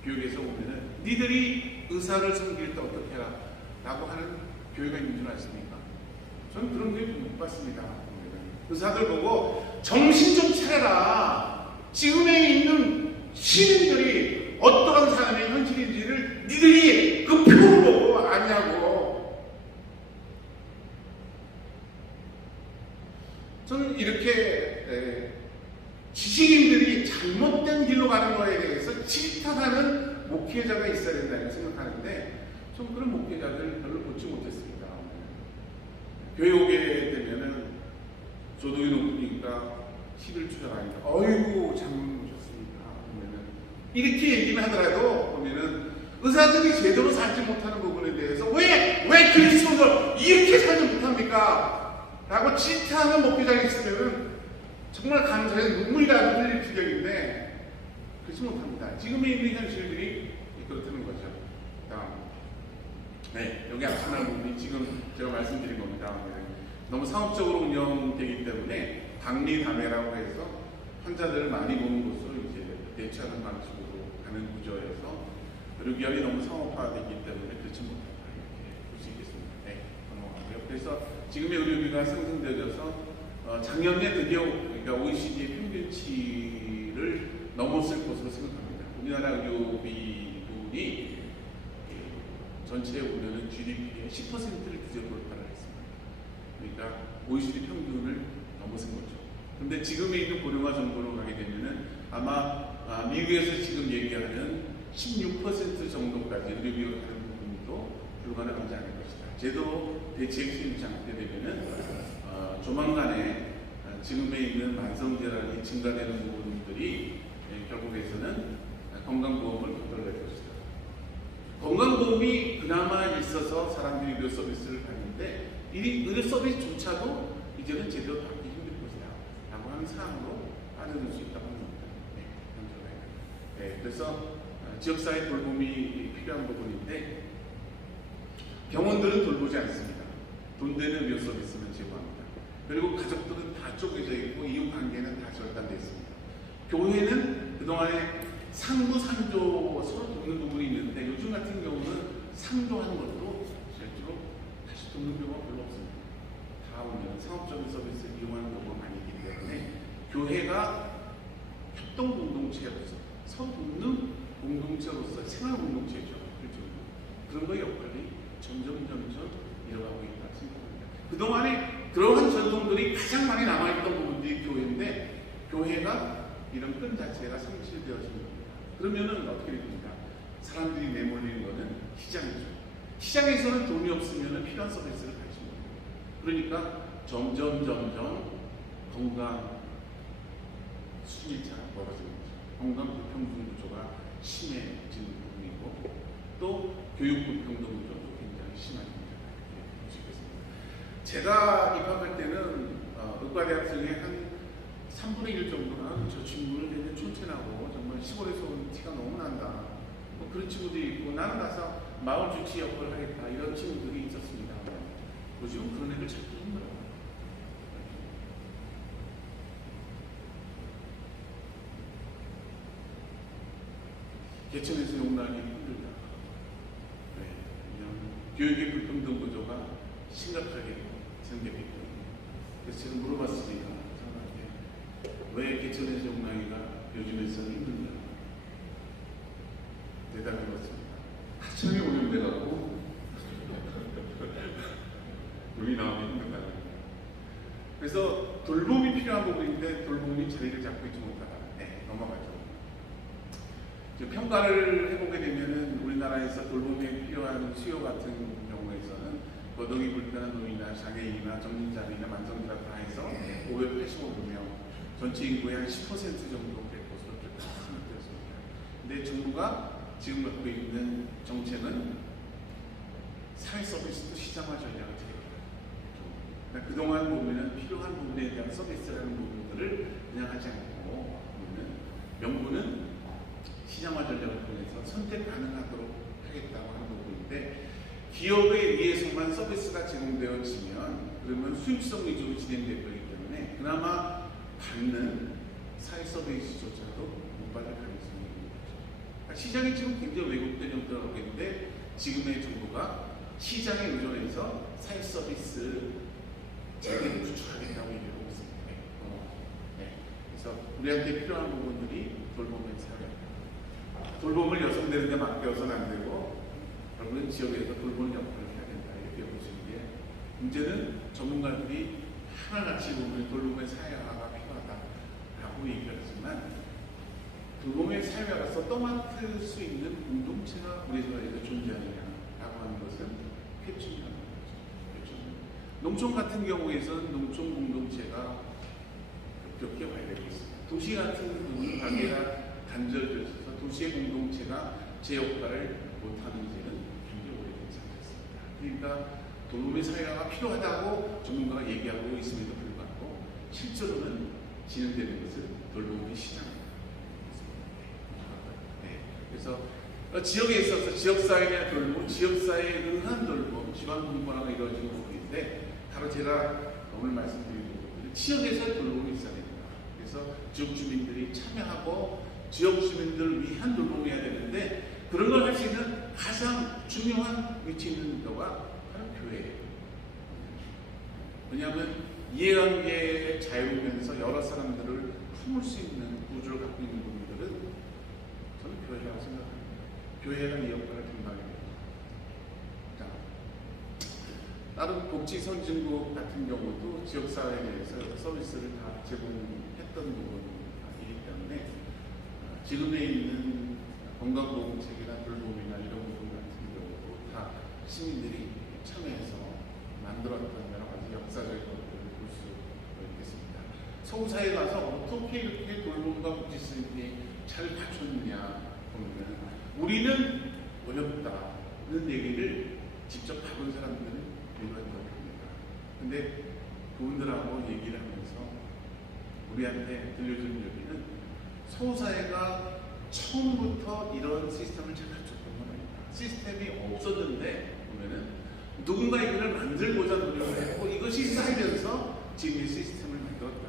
교육에서 보면은 니들이 의사를 섬길 때 어떻게 해라 라고 하는 교회가 있는 줄 아십니까? 저는 그런 교육 못 봤습니다. 의사들 보고 정신 좀 차려라. 지금에 있는 시민들이 어떠한 삶의 현실인지를 니들이 그 표를 보고 아냐고. 저는 이렇게 지식인들이 잘못된 길로 가는 거에 대해서 질타하는 목회자가 있어야 된다고 생각하는데 좀 그런 목회자들 별로 보지 못했습니다. 교회 오게 되면은 소득이 높으니까 11주가 아니라 어이구 참 좋습니다. 보면은 이렇게 얘기는 하더라도 보면은 의사들이 제대로 살지 못하는 부분에 대해서 왜 그리스도인들 이렇게 살지 못합니까? 라고 질타하는 목회자가 있으면은 정말 감사해 눈물이 나도 흘릴 지경인데 그렇지 못합니다. 지금에 있는 현실들이 그렇다는 거죠. 네, 여기 앞서는 부분이 지금 제가 말씀드린 겁니다. 너무 상업적으로 운영되기 때문에 당리담회라고 해서 환자들을 많이 보는 곳으로 이제 대처하는 방식으로 가는 구조여서 의료기관이 너무 상업화되기 때문에 그렇지 못하다 이렇게 볼 수 있겠습니다. 네, 넘어가고요. 그래서 지금의 의료비가 상승되어서 작년에 드디어 그러니까 OECD의 평균치를 넘었을 것으로 생각합니다. 우리나라 의료비분이 전체에 보면은 GDP의 10%를 드디어 돌파를 했습니다. 그러니까 OECD 평균을 넘어선 거죠. 근데 지금에 있는 고령화 정도로 가게 되면은 아마 미국에서 지금 얘기하는 16% 정도까지 의료비가 가는 부분도 불가능하지 않을 것이다. 제도 대책이 장악되면은 조만간에 지금에 있는 만성질환이 증가되는 부분들이 결국에서는 건강보험을 건드릴 것이다. 건강보험이 그나마 있어서 사람들이 의료 서비스를 받는데 이 의료 서비스조차도 이제는 제대로 받기 힘들 것이다 라고 하는 사항으로 빠져들 수 있다고 합니다. 네, 그래서 지역사회 돌봄이 필요한 부분인데 병원들은 돌보지 않습니다. 돈 되는 의료 서비스는 제공합니다. 그리고 가족들은 다 쪼개져 있고 이웃관계는 다 절단되어 있습니다. 교회는 그동안에 상부상조 서로 돕는 부분이 있는데 요즘 같은 경우는 상조하는 것도 실제로 다시 돕는 경우가 별로 없습니다. 다 오면 상업적인 서비스를 이용하는 경우가 많이 있기 때문에 교회가 협동공동체로서 서로 돕는 공동체로서 생활공동체죠. 그런 거의 역할이 점점 이어가고 있다 생각합니다. 그동안에 그러한 전통들이 가장 많이 남아있던 부분들이 교회인데 교회가 이런 끈 자체가 상실되어집니다. 그러면은 어떻게 됩니까? 사람들이 내몰리는 것은 시장이죠. 시장에서는 돈이 없으면 필요한 서비스를 받지 못해요. 그러니까 점점 건강 순위차가 벌어지는 거죠. 건강 불평등 구조가 심해지는 부분이고 또 교육 불평등 구조도 굉장히 심해집니다. 이렇게 볼 수 있겠습니다. 제가 입학할 때는 의과대학 중에 한 3분의 1 정도는 저 친구는 굉장히 촌철하고 정말 시골에서 온 티가 너무 난다. 뭐 그런 친구들이 있고 나는 가서 마을 주치 역할을 하겠다 이런 친구들이 있었습니다. 요즘은 그런 애들 찾기 힘들어요. 개천에서 용나기 힘들다. 교육의 불평등 구조가 심각하게 생겼기 때문에 그래서 제가 물어봤으니까 왜 개천에서 용나기가 요즘에서는 힘든가? 대답해 봤습니다. 하청이 오염돼가지고 눈이 나오면 힘든다. 그래서 돌봄이 필요한 부분인데 돌봄이 자리를 잡고 있지 못하다. 네, 넘어가죠. 평가를 해보게 되면은 우리나라에서 돌봄에 필요한 수요 같은 경우에서는 거동이 불편한 노인이나 장애인이나 정신장애인이나 만성질환 다 해서 585명 전체 인구의 한 10% 정도 될 것으로 생각되었습니다. 근데 정부가 지금 갖고 있는 정책은 사회 서비스도 시장화 전략을 제기합니다. 그러니까 그동안 보면은 필요한 부분에 대한 서비스라는 부분들을 그냥 하지 않고 명분은 시장화 전략을 통해서 선택 가능하도록 하겠다고 하는 부분인데 기업에 의해서만 서비스가 제공되어지면 그러면 수익성 위주로 진행될 거기 때문에 그나마 받는 사회 서비스조차도 못 받을 가능성이 있는 거죠. 그러니까 시장이 지금 굉장히 왜곡된 형태로 하고 있는데 지금의 정부가 시장에 의존해서 사회 서비스 제대로 구축하겠다고 얘기하고 있습니다. 그래서 우리한테 필요한 부분들이 돌봄의 사회. 돌봄을 여성들에게 맡겨서는 안 되고 결국은 지역에서 돌보는 역할을 해야 된다. 이렇게 보시는 게 문제는 전문가들이 하나같이 보면 돌봄의 사회화가 필요하다라고 얘기하지만 돌봄의 사회화로서 떠맡을 수 있는 공동체가 우리 사회에서 존재하느냐라고 하는 것은 회춘이라는 거죠. 회춘. 농촌 같은 경우에서는 농촌 공동체가 급격히 와야 되고 있습니다. 도시 같은 경우는 관계가 단절되어 있어서 도시의 공동체가 제 역할을 못하는 지는 굉장히 오래된 상태였습니다. 그러니까 돌봄의 사회화가 필요하다고 전문가가 얘기하고 있음에도 불구하고 실제로는 진행되는 것은 돌봄의 시장입니다. 그래서 지역에 있어서 지역사회에 대한 돌봄, 지역사회에 의한 돌봄, 지방분권화가 이루어지는 부분인데 바로 제가 오늘 말씀드리는 부분은 지역에서 돌봄이 있어야 됩니다. 그래서 지역 주민들이 참여하고 지역 주민들을 위한 돌봄을 해야 되는데 그런 걸 할 수 있는 가장 중요한 위치에 있는 데가 바로 교회예요. 왜냐하면 이해관계의 자유면서 여러 사람들을 품을 수 있는 구조를 갖고 있는 부분들은 저는 교회라고 생각합니다. 교회가 이 역할을 담당해야 됩니다. 다른 복지 선진국 같은 경우도 지역사회에 대해서 서비스를 다 제공했던 부분이기 때문에 지금에 있는 건강보험책이나 돌봄이나 이런 부분 같은 경우도 다 시민들이 참여해서 만들었던 여러 가지 역사적인 것들을 볼 수 있겠습니다. 서구사회에 가서 어떻게 이렇게 돌봄과 복지 시스템이 잘 갖췄느냐 보면 우리는 어렵다는 얘기를 직접 가본 사람들은 일반적으로 합니다. 근데 그분들하고 얘기를 하면서 우리한테 들려주는 얘기는 서구사회가 처음부터 이런 시스템을 잘 갖췄던 건 아니다. 시스템이 없었는데 보면은 누군가 이걸 만들고자 노력을 했고 이것이 쌓이면서 지금의 시스템을 만들었다.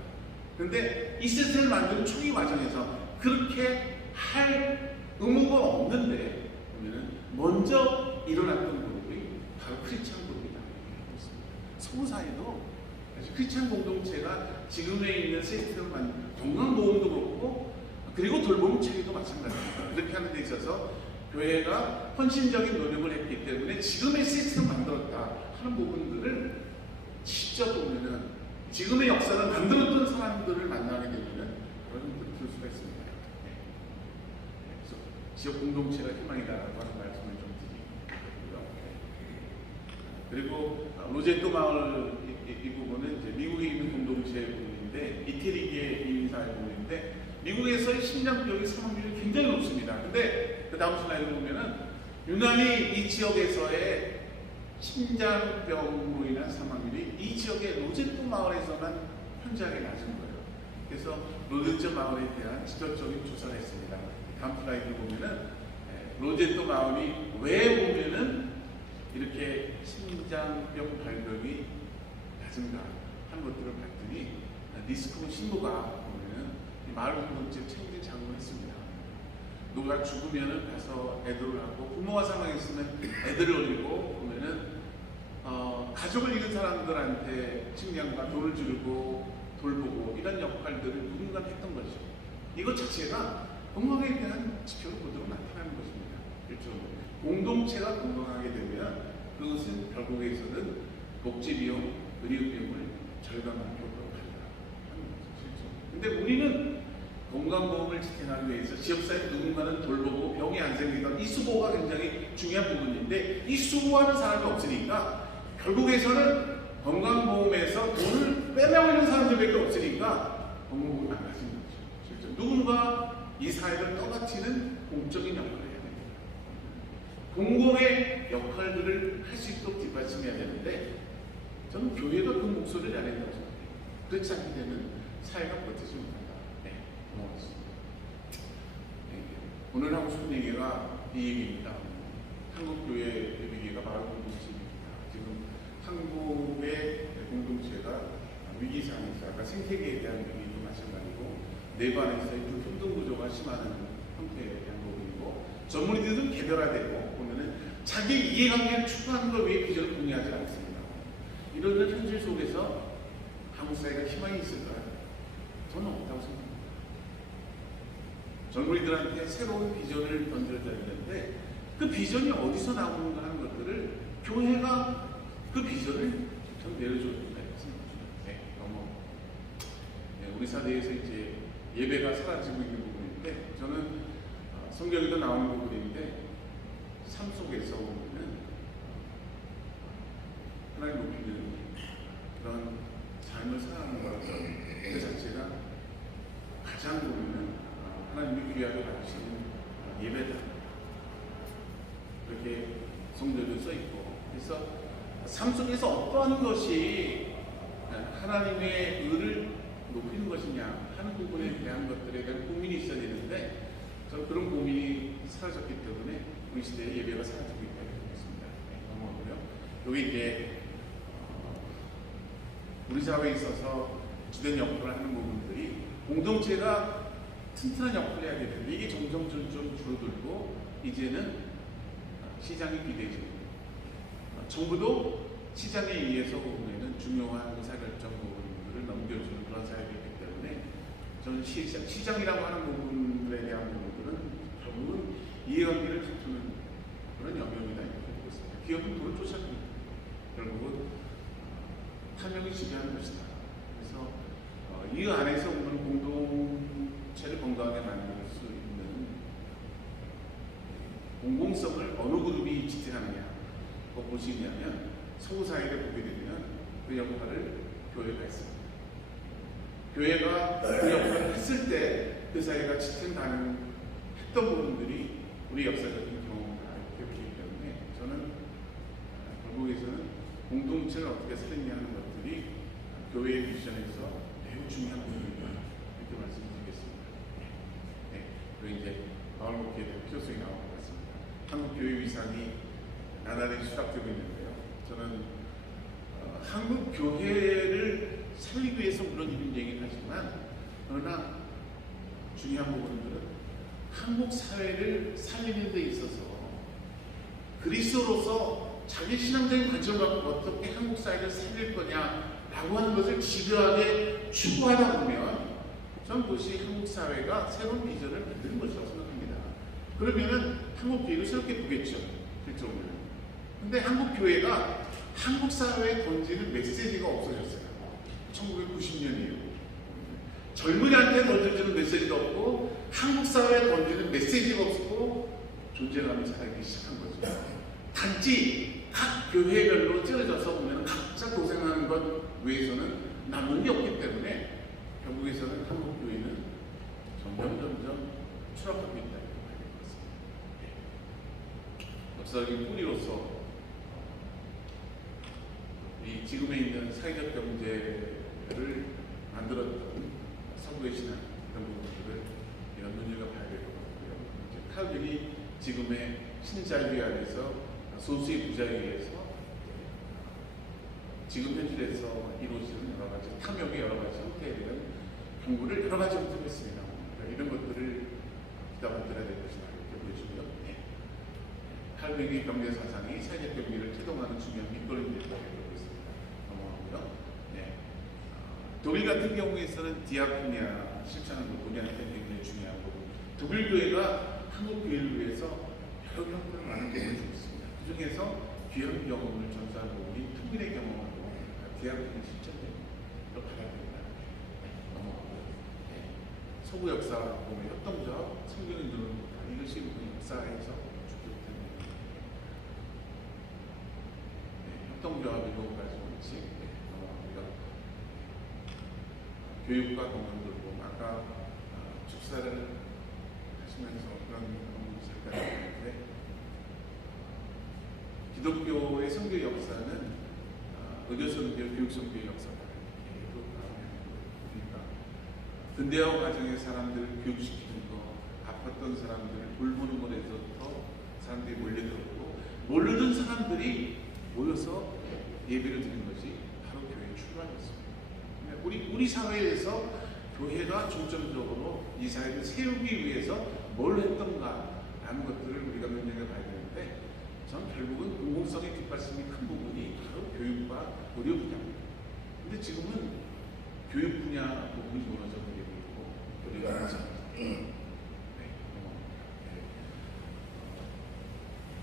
그런데 이 시스템을 만드는 초기 과정에서 그렇게 할 의무가 없는데 보면은 먼저 일어났던 그룹이 바로 크리스찬 그룹이다. 서구사회도 크리스찬 공동체가 지금에 있는 시스템을 만든 건강보험도 그렇고 그리고 돌봄 체계도 마찬가지입니다. 이렇게 하는 데 있어서 교회가 헌신적인 노력을 했기 때문에 지금의 시스템을 만들었다 하는 부분들을 직접 보면은 지금의 역사를 만들었던 사람들을 만나게 되면 그런 것들을 볼 수가 있습니다. 그래서 지역 공동체가 희망이다라고 하는 말씀을 좀 드리고요. 그리고 로제또 마을 이 부분은 이제 미국에 있는 공동체 부분인데 이태리계 이민사회 부분인데 미국에서의 심장병의 사망률이 굉장히 높습니다. 근데 그 다음 슬라이드 보면은 유난히 이 지역에서의 심장병으로 인한 사망률이 이 지역의 로제또 마을에서만 현저하게 낮은 거예요. 그래서 로제또 마을에 대한 지적적인 조사를 했습니다. 다음 슬라이드 보면은 로제또 마을이 왜 보면은 이렇게 심장병 발병이 낮은가 하는 것들을 봤더니 리스크 신고가 보면은 마을 공동체 책임질 작업을 했습니다. 누가 죽으면은 가서 애도를 하고 부모가 사망했으면 애들을 올리고 보면은 가족을 잃은 사람들한테 측량과 돈을 주고 돌보고 이런 역할들을 누군가 했던 것이죠. 이것 자체가 건강에 대한 지표로 그대로 나타나는 것입니다. 그렇죠. 공동체가 건강하게 되면 그것은 결국에서는 복지비용, 의료비용을 절감하는 효과가 한다는 거죠. 근데 우리는 건강보험을 지탱하기 위해서 지역사회 누군가는 돌보고 병이 안 생기던 이 수고가 굉장히 중요한 부분인데 이 수고하는 사람이 없으니까 결국에서는 건강보험에서 돈을 빼먹는 사람들밖에 없으니까 건강보험을 안 가진 거죠. 누군가 이 사회를 떠받치는 공적인 역할을 해야 됩니다. 공공의 역할들을 할 수 있도록 뒷받침해야 되는데 저는 교회가 그 목소리를 안 한다고 생각해요. 그렇지 않게 되면 사회가 버티지 못한다. 고맙습니다. 오늘 하고 싶은 얘기가 이 얘기입니다. 한국교회 예비계가 마을 공동체입니다. 지금 한국의 공동체가 위기상에서 아까 생태계에 대한 위기도 마찬가지고 내부 안에서의 불평등 구조가 심한 형태에 대한 부분이고 전문의들은 개별화되고 보면은 자기 이해관계를 추구하는 걸 왜 비전을 공유하지 않습니다. 이런 현실 속에서 한국 사회가 희망이 있을까요? 저는 없다고 생각합니다. 젊은이들한테 새로운 비전을 던져줘야 되는데 그 비전이 어디서 나오는가 하는 것들을 교회가 그 비전을 좀 내려줘야 된다 생각합니다. 네, 너무 우리 사대에서 이제 예배가 사라지고 있는 부분인데 저는 성경에도 나오는 부분인데 삶 속에서 보면은 하나님 높이는 그런 삶을 살아가는 거라고 그 자체가 가장 보면은 하나님이 귀하게 받으시는 예배다. 그렇게 성경에 써 있고 그래서 삶 속에서 어떠한 것이 하나님의 의를 높이는 것이냐 하는 부분에 대한 것들에 대한 고민이 있어야 되는데 저는 그런 고민이 사라졌기 때문에 우리 시대의 예배가 사라지고 있다고 생각했습니다. 넘어가고요. 여기 이제 우리 사회에 있어서 주된 역할을 하는 부분들이 공동체가 튼튼한 역할을 해야 되는데 이게 점점 줄어들고 이제는 시장이 비대해지고 정부도 시장에 의해서 보면은 중요한 의사결정 부분들을 넘겨주는 그런 사회이기 때문에 저는 시장이라고 하는 부분들에 대한 부분들은 결국은 이해관계를 다투는 그런 영역이다 이렇게 보고 있습니다. 기업은 돈을 쫓아갑니다. 결국은 탐욕이 지배하는 것이다. 그래서 이 안에서 보면 공동체를 건강하게 만들 수 있는 공공성을 어느 그룹이 지탱하느냐 보시냐면 서구사회를 보게 되면 그 역할을 교회가 했습니다. 교회가 그 역할을 했을 때 그 사회가 지탱 가능했던 부분들이 우리 역사적인 경험을 알게 되기 때문에 저는 결국에서는 공동체를 어떻게 살리냐 하는 것들이 교회의 미션에서 매우 중요한 부분이다 이렇게 말씀드리겠습니다. 네. 그리고 이제 마을목회에 대한 필요성이 나온 것 같습니다. 한국교회 위상이 나날이 수락되고 있는데요. 저는 한국 교회를 살리기 위해서 물론 이런 얘기를 하지만 그러나 중요한 부분들은 한국 사회를 살리는 데 있어서 그리스도로서 자기 신앙적인 관점을 갖고 어떻게 한국 사회를 살릴 거냐라고 하는 것을 집요하게 추구하다 보면 저는 그것이 한국 사회가 새로운 비전을 만드는 것이라고 생각합니다. 그러면은 한국 교회를 새롭게 보겠죠. 실적으로. 근데 한국 교회가 한국 사회에 던지는 메시지가 없어졌어요. 1990년이에요. 젊은이한테 던져주는 메시지도 없고 한국 사회에 던지는 메시지가 없고 존재감이 살아있기 시작한 거죠. 단지 각 교회별로 찢어져서 보면 각자 고생하는 것 외에서는 남는 게 없기 때문에 결국에서는 한국 교회는 점점 추락하고 있다. 역사적인 뿌리로서 이 지금에 있는 사회적 경제를 만들었던 서구의 신앙 이런 부분들을 눈여겨봐야 될 것 같고요. 칼빈이 지금의 신자유에 안에서 소수의 부자에 의해서 지금 현실에서 이루어지는 여러 가지 탐욕의 여러 가지 형태에 대한 경고를 여러 가지 언급했습니다. 그러니까 이런 것들을 기다려 드려야 될 것이다 이렇게 보여주고요. 칼빈의 경제 사상이 사회적 경제를推动하는 중요한 밑거름이 됐다고 보고 있습니다. 넘어가고요. 독일 같은 경우에서는 디아코니아 실천하는 것 우리한테 굉장히 중요한 부분. 독일 교회가 한국 교회를 위해서 여러 형태로 많은 경험을 주고 있습니다. 그 중에서 귀한 경험을 전수한 부분이 통일의 경험하고 디아코니아 실천되는 걸 봐야 됩니다. 넘어가고요. 서구 역사 보면 협동적 성경을 누르는 이것이 역사에서 주도된 협동조합이고 가지고 있지. 교육과 공헌들 보면 아까 축사를 하시면서 그런 부분을 잠깐 했는데 기독교의 선교 역사는 의료선교, 교육선교의 역사가 그러니까 근대화 과정의 사람들을 교육시키는 거, 아팠던 사람들을 돌보는 것에서부터 사람들이 몰려들었고 몰려든 사람들이 모여서 예배를 드리는 것이 바로 교회의 출발이었습니다. 우리 사회에서 교회가 중점적으로 이 사회를 세우기 위해서 뭘 했던가라는 것들을 우리가 면밀하게 봐야 되는데, 전 결국은 공공성의 뒷받침이 큰 부분이 바로 교육과 의료 분야입니다. 근데 지금은 교육 분야 부분이 무너져 버리고 있고, 우리가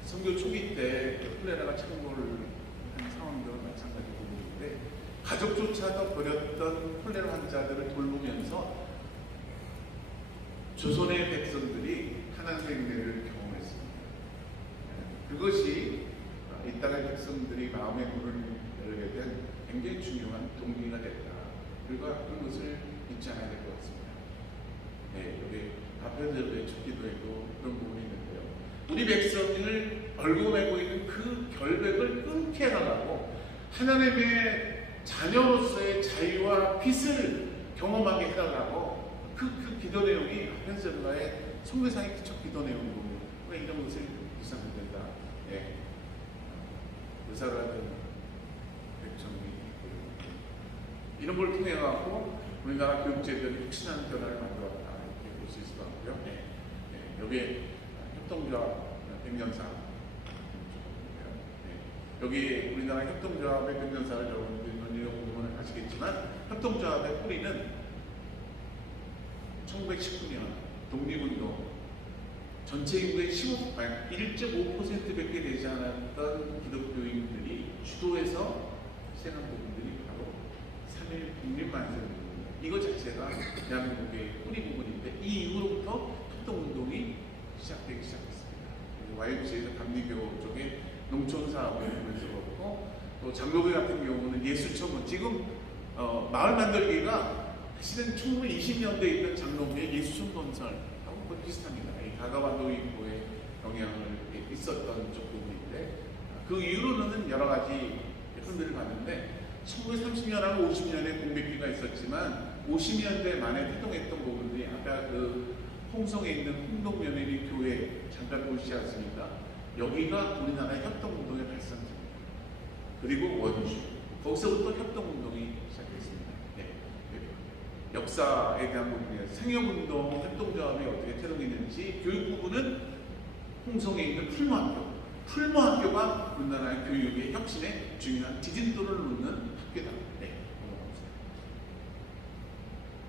선교 초기 때 콜레라가 침몰한 상황들은 마찬가지 부분인데, 가족조차도 버렸던 콜레라 환자들을 돌보면서 조선의 백성들이 하나님의 은혜를 경험했습니다. 그것이 이 땅의 백성들이 마음의 문을 열게 된 굉장히 중요한 동기가 됐다. 우리가 그런 것을 잊지 않아야 될 것 같습니다. 네, 여기 아편절의 첫 기도에도 그런 부분이 있는데요. 우리 백성을 얽어매고 있는 그 결백을 끊게 해달라고, 하나님의 자녀로서의 자유와 빛을 경험하게 해달라고, 그 기도 내용이 아편절의 성교상의 첫 기도 내용이고, 왜 이런 것을 이상하게 된다. 예. 의사를 하던 백성이 이런 걸 통해 갖고 우리나라 교육제도에 혁신하는 변화를 만들었다, 이렇게 볼 수 있을 것 같고요. 네. 네. 여기에 협동조합 백년사, 네. 여기 우리나라 협동조합의 백년사를 여러분들이 논의해 보면 아시겠지만, 협동조합의 뿌리는 1919년 독립운동, 전체 인구의 1.5%밖에 되지 않았던 기독교인들이 주도해서 시행한 부분들이 바로 3.1 독립만세입니다. 이거 자체가 대한민국의 뿌리 부분인데, 이 이후로부터 협동운동이 시작되기 시작했습니다. YMCA에서 감리교 쪽에 농촌사업을 보면서 그렇고, 또 장로교 같은 경우는 예수청은 지금 마을 만들기가 사실은 1920년대에 있던 장로교의 예수청 건설하고 비슷합니다. 이 가가반도인보의 영향을 있었던 쪽 부분인데, 그 이후로는 여러 가지 흔들을 봤는데, 1930년하고 50년에 공백기가 있었지만 50년대 만에 태동했던 부분들이 아까 그 홍성에 있는 홍동면회리 교회 잠깐 보시지 않습니까? 여기가 우리나라의 협동운동의 발상지입니다. 그리고 원주, 거기서부터 협동운동이 시작했습니다. 네. 역사에 대한 부분이에요. 생협운동, 협동조합이 어떻게 태동했는지, 교육 부분은 홍성에 있는 풀모학교가 우리나라의 교육의 혁신에 중요한 지진돌을 놓는 학교다. 네.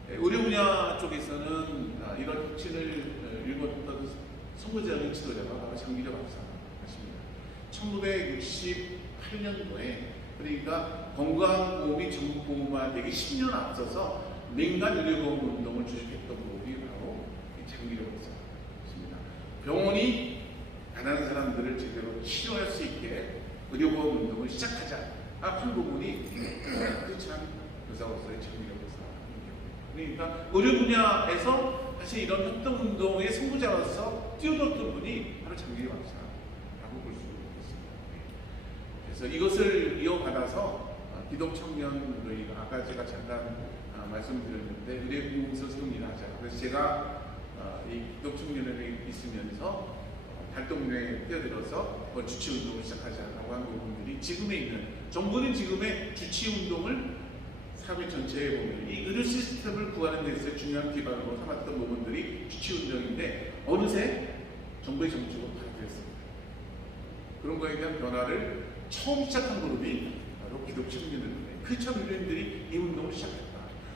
의료 분야 쪽에서는 이런 혁신을 일궈줬던 선구자적인 지도자가 바로 장기자 박사십니다. 1968년도에, 그러니까 건강보험이 전국보험화되기 10년 앞서서 민간 의료보험 운동을 주식했던 분이 바로 장기자 박사입니다. 병원이 가난한 사람들을 제대로 치료할 수 있게 의료보험 운동을 시작하자 한 부분이 크리스찬 의사로서의 장기자 박사. 그러니까 의료 분야에서 사실 이런 협동운동의 선구자로서 뛰어들었던 분이 바로 장기자 박사라고 볼 수 있습니다. 그래서 이것을 이어받아서 기독청년의회가, 아까 제가 잠깐 말씀드렸는데, 의뢰 공공성 세웁니다 하자. 그래서 제가 이 기독청년회에 있으면서 활동에 뛰어들어서 주치운동을 시작하자라고 한 부분들이 지금에 있는, 정부는 지금의 주치운동을 사회 전체에 보면 이 의료 시스템을 구하는 데서 중요한 기반으로 삼았던 부분들이 주치운동인데, 어느새 정부의 정책으로 발표했습니다. 그런 거에 대한 변화를 처음 시작한 그룹이 바로 기독청년회인데, 크리스찬 이 운동을 시작했다.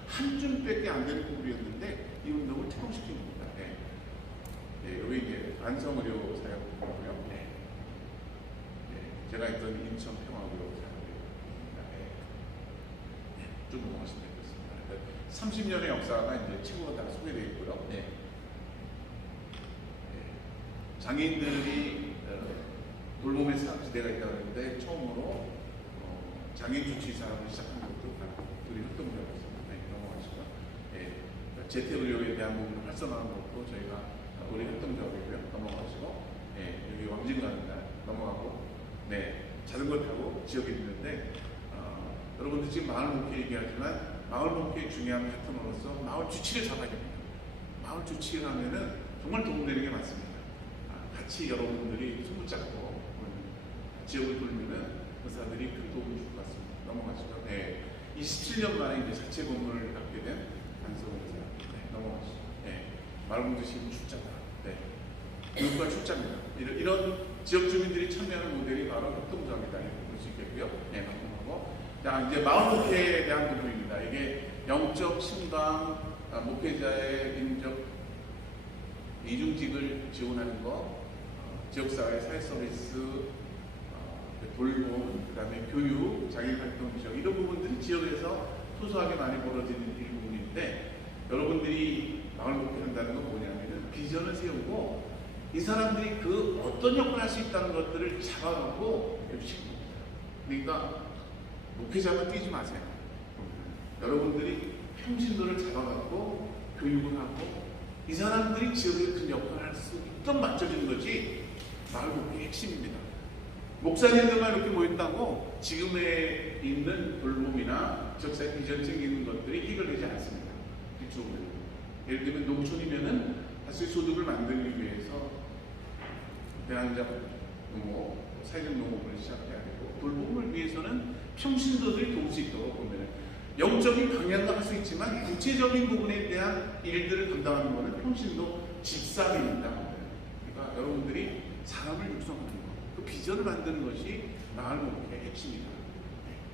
한 줌밖에 안 되는 그룹이었는데 이 운동을 태동시킨 겁니다. 네. 네, 여기 이제 안성의료 사역부고요. 네. 네, 제가 있던 인천 평화의료 사역부입니다. 네. 네, 좀 넘어가시면 되겠습니다. 30년의 역사가 이제 친구가 다 소개되어 있고요. 네. 네. 장애인들이 돌봄의 시대가 있다고 하는데, 처음으로 장애인 주치 사업을 시작한 것도 우리 협동조합이었습니다. 네, 넘어가시고, 네. 재택의료에 대한 부분을 활성화하는 것도 저희가 우리 협동조합이고요. 넘어가시고, 네, 여기 왕진 가는 날 넘어가고, 네, 자전거 타고 지역에 있는데, 여러분들 지금 마을 목회 얘기하지만 마을 목회의 중요한 파트너로서 마을 주치를 잡아야 됩니다. 마을 주치를 하면은 정말 도움되는 게 많습니다. 같이 여러분들이 손 붙잡고 지역을 돌면은 의사들이 큰 도움을 줄 것 같습니다. 넘어가시죠. 네. 27년 만에 이제 자체 건물을 갖게 된 안성호입니다. 네, 넘어가시죠. 네, 말공주시는 출자다. 네, 교육과 출자입니다. 이런 지역 주민들이 참여하는 모델이 바로 협동조합이다. 이렇게 볼 수 있겠고요. 네, 넘어가고. 자, 이제 마을 목회에 대한 부분입니다. 이게 영적 신방, 목회자의 인적 이중직을 지원하는 거, 지역사회 사회서비스, 돌봄, 그 다음에 교육, 자기활동 지역 이런 부분들이 지역에서 소소하게 많이 벌어지는 일부분인데 여러분들이 마을 목회를 한다는 건 뭐냐면은 비전을 세우고 이 사람들이 그 어떤 역할을 할 수 있다는 것들을 잡아가고 해주시는 겁니다. 그러니까 목회자만 뛰지 마세요. 여러분들이 평신도를 잡아가고 교육을 하고 이 사람들이 지역에 큰 역할을 할 수 있도록 맞춰주는 것이 마을 목회의 핵심입니다. 목사님들만 이렇게 모였다고 지금에 있는 돌봄이나 지역사회 비전이 생기는 것들이 해결되지 않습니다. 이쪽으로. 예를 들면 농촌이면은 사실 소득을 만들기 위해서 대안적 농업, 사회적 농업을 시작해야 되고 돌봄을 위해서는 평신도들이 도울 수 있도록 보면은 영적인 방향도 할 수 있지만 구체적인 부분에 대한 일들을 감당하는 것은 평신도 집사입니다. 그러니까 여러분들이 사람을 육성하는 것, 그 비전을 만드는 것이 마을 목회의 핵심이다.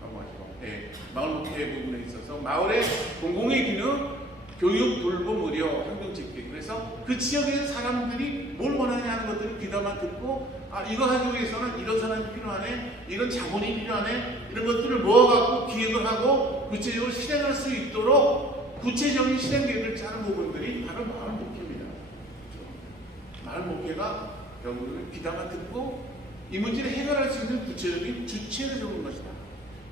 넘어가시고. 네, 마을 목회 부분에 있어서 마을의 공공의 기능, 교육, 돌봄, 의료, 환경집계. 그래서 그 지역의 사람들이 뭘 원하냐 하는 것들을 귀담아 듣고 이거 하기 위해서는 이런 사람이 필요하네, 이런 자본이 필요하네, 이런 것들을 모아갖고 기획을 하고 구체적으로 실행할 수 있도록 구체적인 실행 계획을 짜는 부분들이 바로 마을 목회입니다. 마을 목회가 결국은 귀담아 듣고 이 문제를 해결할 수 있는 구체적인 주체를 세우는 것이다.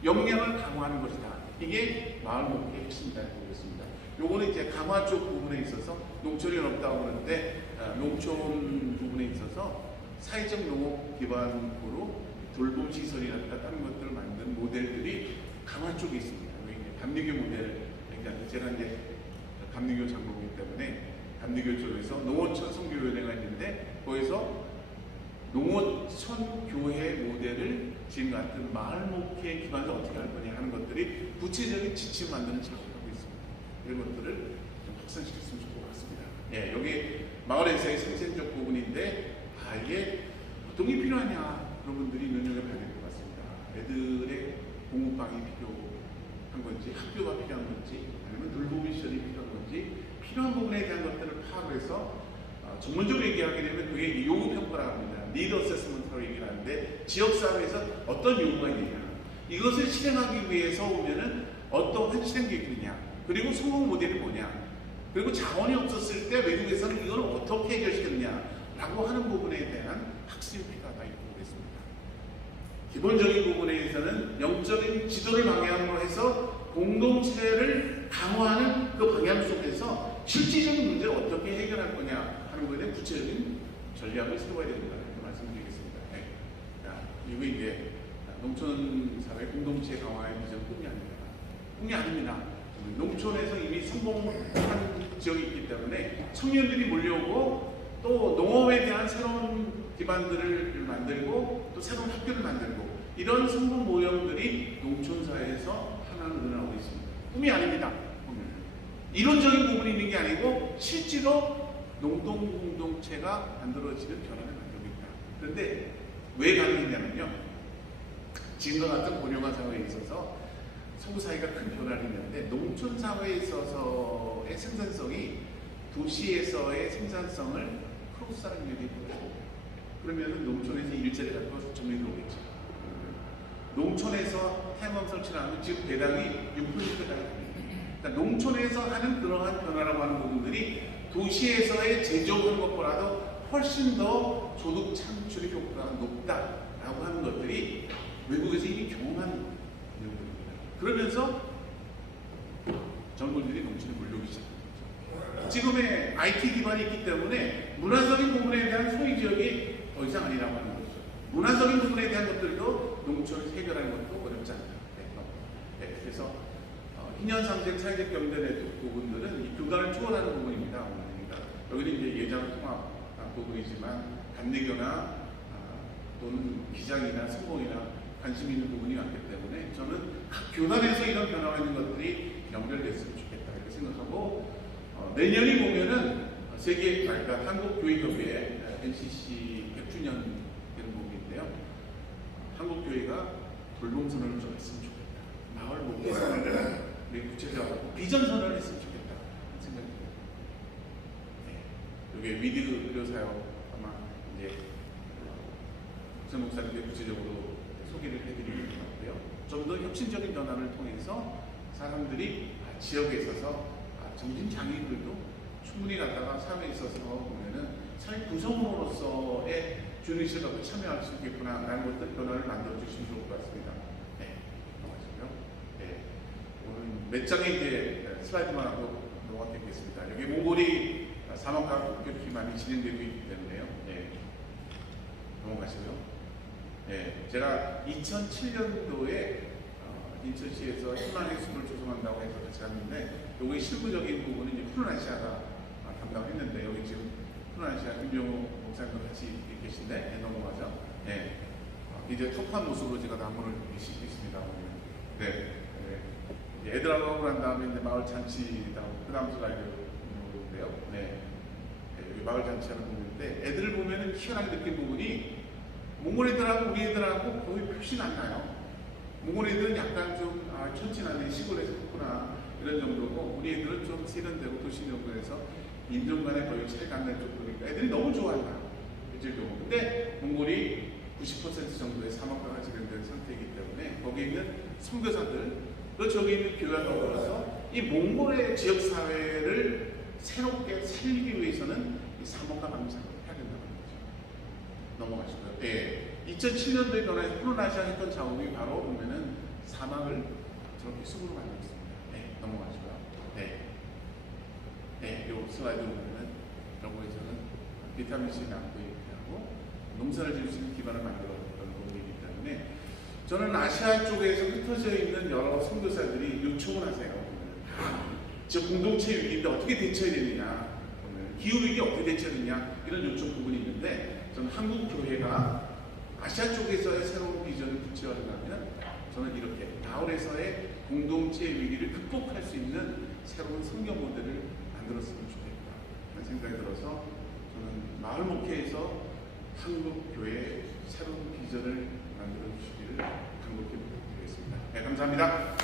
역량을 강화하는 것이다. 이게 마을 목회의 핵심이다. 보겠습니다. 요거는 이제 강화 쪽 부분에 있어서 농촌이 없다고 하는데 농촌 부분에 있어서 사회적 농업 기반으로 돌봄 시설이라든가 다른 것들을 만든 모델들이 강화 쪽에 있습니다. 여기 이제 감리교 모델, 그러니까 제가 이제 감리교 장로이기 때문에 감리교 쪽에서 농어촌 선교회가 있는데 거기서 농어촌 교회 모델을 지금 같은 마을 목회 기반으로 어떻게 할 거냐 하는 것들이 구체적인 지침을 만드는 작업을 하고 있습니다. 이런 것들을 좀 확산시켰으면 좋을 것 같습니다. 예, 여기 마을에서의 생생적 부분인데 이게 어떤 게 필요하냐 여러분들이 눈여겨봐야 될 것 같습니다. 애들의 공부방이 필요한 건지 학교가 필요한 건지 아니면 돌봄 시설이 필요한 건지 필요한 부분에 대한 것들을 파악해서 전문적으로 얘기하게 되면 그게 요구 평가라고 합니다. 니드 어세스먼트라고 얘기를 하는데 지역사회에서 어떤 요구가 있느냐 이것을 실행하기 위해서 오면은 어떠한 실행 계획이냐 그리고 성공 모델이 뭐냐 그리고 자원이 없었을 때 외국에서는 이걸 어떻게 해결시켰느냐 라고 하는 부분에 대한 학습이 필요하다 이렇게 보겠습니다. 기본적인 부분에서는 영적인 지도를 방향으로 해서 공동체를 강화하는 그 방향 속에서 실질적인 문제를 어떻게 해결할 거냐 하는 것에 대한 구체적인 전략을 세워야 된다 이렇게 말씀드리겠습니다. 네. 자, 이거 이제 농촌사회 공동체 강화의 비전 꿈이 아닙니다. 꿈이 아닙니다. 농촌에서 이미 성공한 지역이 있기 때문에 청년들이 몰려오고 또 농업에 대한 새로운 기반들을 만들고 또 새로운 학교를 만들고 이런 성공 모형들이 농촌사회에서 하나는 늘어나고 있습니다. 꿈이 아닙니다. 이론적인 부분이 있는 게 아니고 실제로 농동공동체가 만들어지는 변화를 만들고 있다. 그런데 왜 가능했냐면요. 지금과 같은 고령화 사회에 있어서 서구사회가 큰 변화를 했는데 농촌사회에 있어서의 생산성이 도시에서의 생산성을 크로스하는 일이 보여요. 그러면 농촌에서 일자리가 점점 들어오겠죠. 농촌에서 해먼 설치를 하면 지금 배당이 6%가 됩니다. 그러니까 농촌에서 하는 그러한 변화라고 하는 부분들이 도시에서의 제조하는 것보다도 훨씬 더 소득 창출의 효과가 높다라고 하는 것들이 외국에서 이미 경험한 내용들입니다. 그러면서 젊은이들이 농촌에 몰려오기 시작합니다. 지금의 IT 기반이 있기 때문에 문화적인 부분에 대한 소위 지역이 더 이상 아니라고 하는 거죠. 문화적인 부분에 대한 것들도 농촌에서 해결하는 것도 어렵지 않다. 네, 그래서 희년 상생 사회적 경제 네트워크 부분들은 이 교단을 초월하는 부분입니다. 그러니까 여기는 이제 예장 통합 부분이지만 감리교나 또는 기장이나 성공이나 관심 있는 부분이 많기 때문에 저는 각 교단에서 이런 변화가 있는 것들이 연결됐으면 좋겠다 이렇게 생각하고 내년이 보면은 그러니까 한국교회협회 NCC 100주년 되는 부분인데요. 한국교회가 돌봄선언을 좀 했으면 좋겠다. 마을 목회선언을 구체적으로 비전선언을 했으면 좋겠다 생각이 듭니다. 네. 이게 미디어 의료사역 아마 이제 박선 목사님께 구체적으로 소개를 해드리는 것 같고요. 좀 더 혁신적인 변화를 통해서 사람들이 지역에 있어서 정신 장애인들도 충분히 갖다가 삶에 있어서 보면은 삶 구성원으로서의 주의식을 갖고 참여할 수 있겠구나라는 것들 변화를 만들어 주시면 좋을 것 같습니다. 네, 고맙습니다. 네, 오늘 몇 장의 이제 슬라이드만 하고 넘어가겠습니다. 여기 몽골이 사막과 교육이 많이 진행되고 있기 때문에요. 네, 넘어가시고요. 네, 제가 2007년도에 인천시에서 희망의 숲을 조성한다고 해서 같이 갔는데 여기 실무적인 부분은 이제 푸른아시아가 담당했는데 여기 지금 푸른아시아 김용호 목사님도 같이 계신데 네, 넘어가죠. 네, 이제 톱한 모습으로 제가 나무를 싣겠습니다. 네, 네. 애들하고 하고 난 다음에 이제 마을 잔치다 그 다음 슬라이드인데요. 네, 여기 마을 잔치하는 부분인데 애들을 보면은 희한하게 느낀 부분이 몽골 애들하고 우리 애들하고 거의 표시가 안 나요. 몽골 애들은 약간 좀 촌친한데 시골에서 컸구나 이런 정도고 우리 애들은 좀 세련되고 도시 정도에서 인종 간의 거의 차이가 안 날 정도니까 애들이 너무 좋아해요. 일제도. 근데 몽골이 90% 정도의 사막화가 진행된 상태이기 때문에 거기에 있는 선교사들 또 저기 있는 교회로서 이 몽골의 지역 사회를 새롭게 살리기 위해서는 이 사막화 방식을 해야 된다는 거죠. 넘어가시고요. 네. 2007년도에 변화해서 푸른아시아 했던 작업이 바로 보면은 사막을 저렇게 숲으로 만들었습니다. 네, 넘어가시고요. 네. 네, 요 슬라이드 보면은 여기에서는 비타민C 남고 하고 농사를 지을 수 있는 기반을 만들었던 부분이기 때문에 저는 아시아 쪽에서 흩어져 있는 여러 선교사들이 요청을 하세요. 저 공동체 위기인데 어떻게 대처해야 되느냐, 기후위기 어떻게 대처해야 되느냐 이런 요청 부분이 있는데 저는 한국 교회가 아시아 쪽에서의 새로운 비전을 구체화하려면 저는 이렇게 마을에서의 공동체 위기를 극복할 수 있는 새로운 성경 모델을 만들었으면 좋겠다 하는 생각이 들어서 저는 마을 목회에서 한국 교회의 새로운 비전을 만들어 주시기를 간곡히 부탁드리겠습니다. 네, 감사합니다.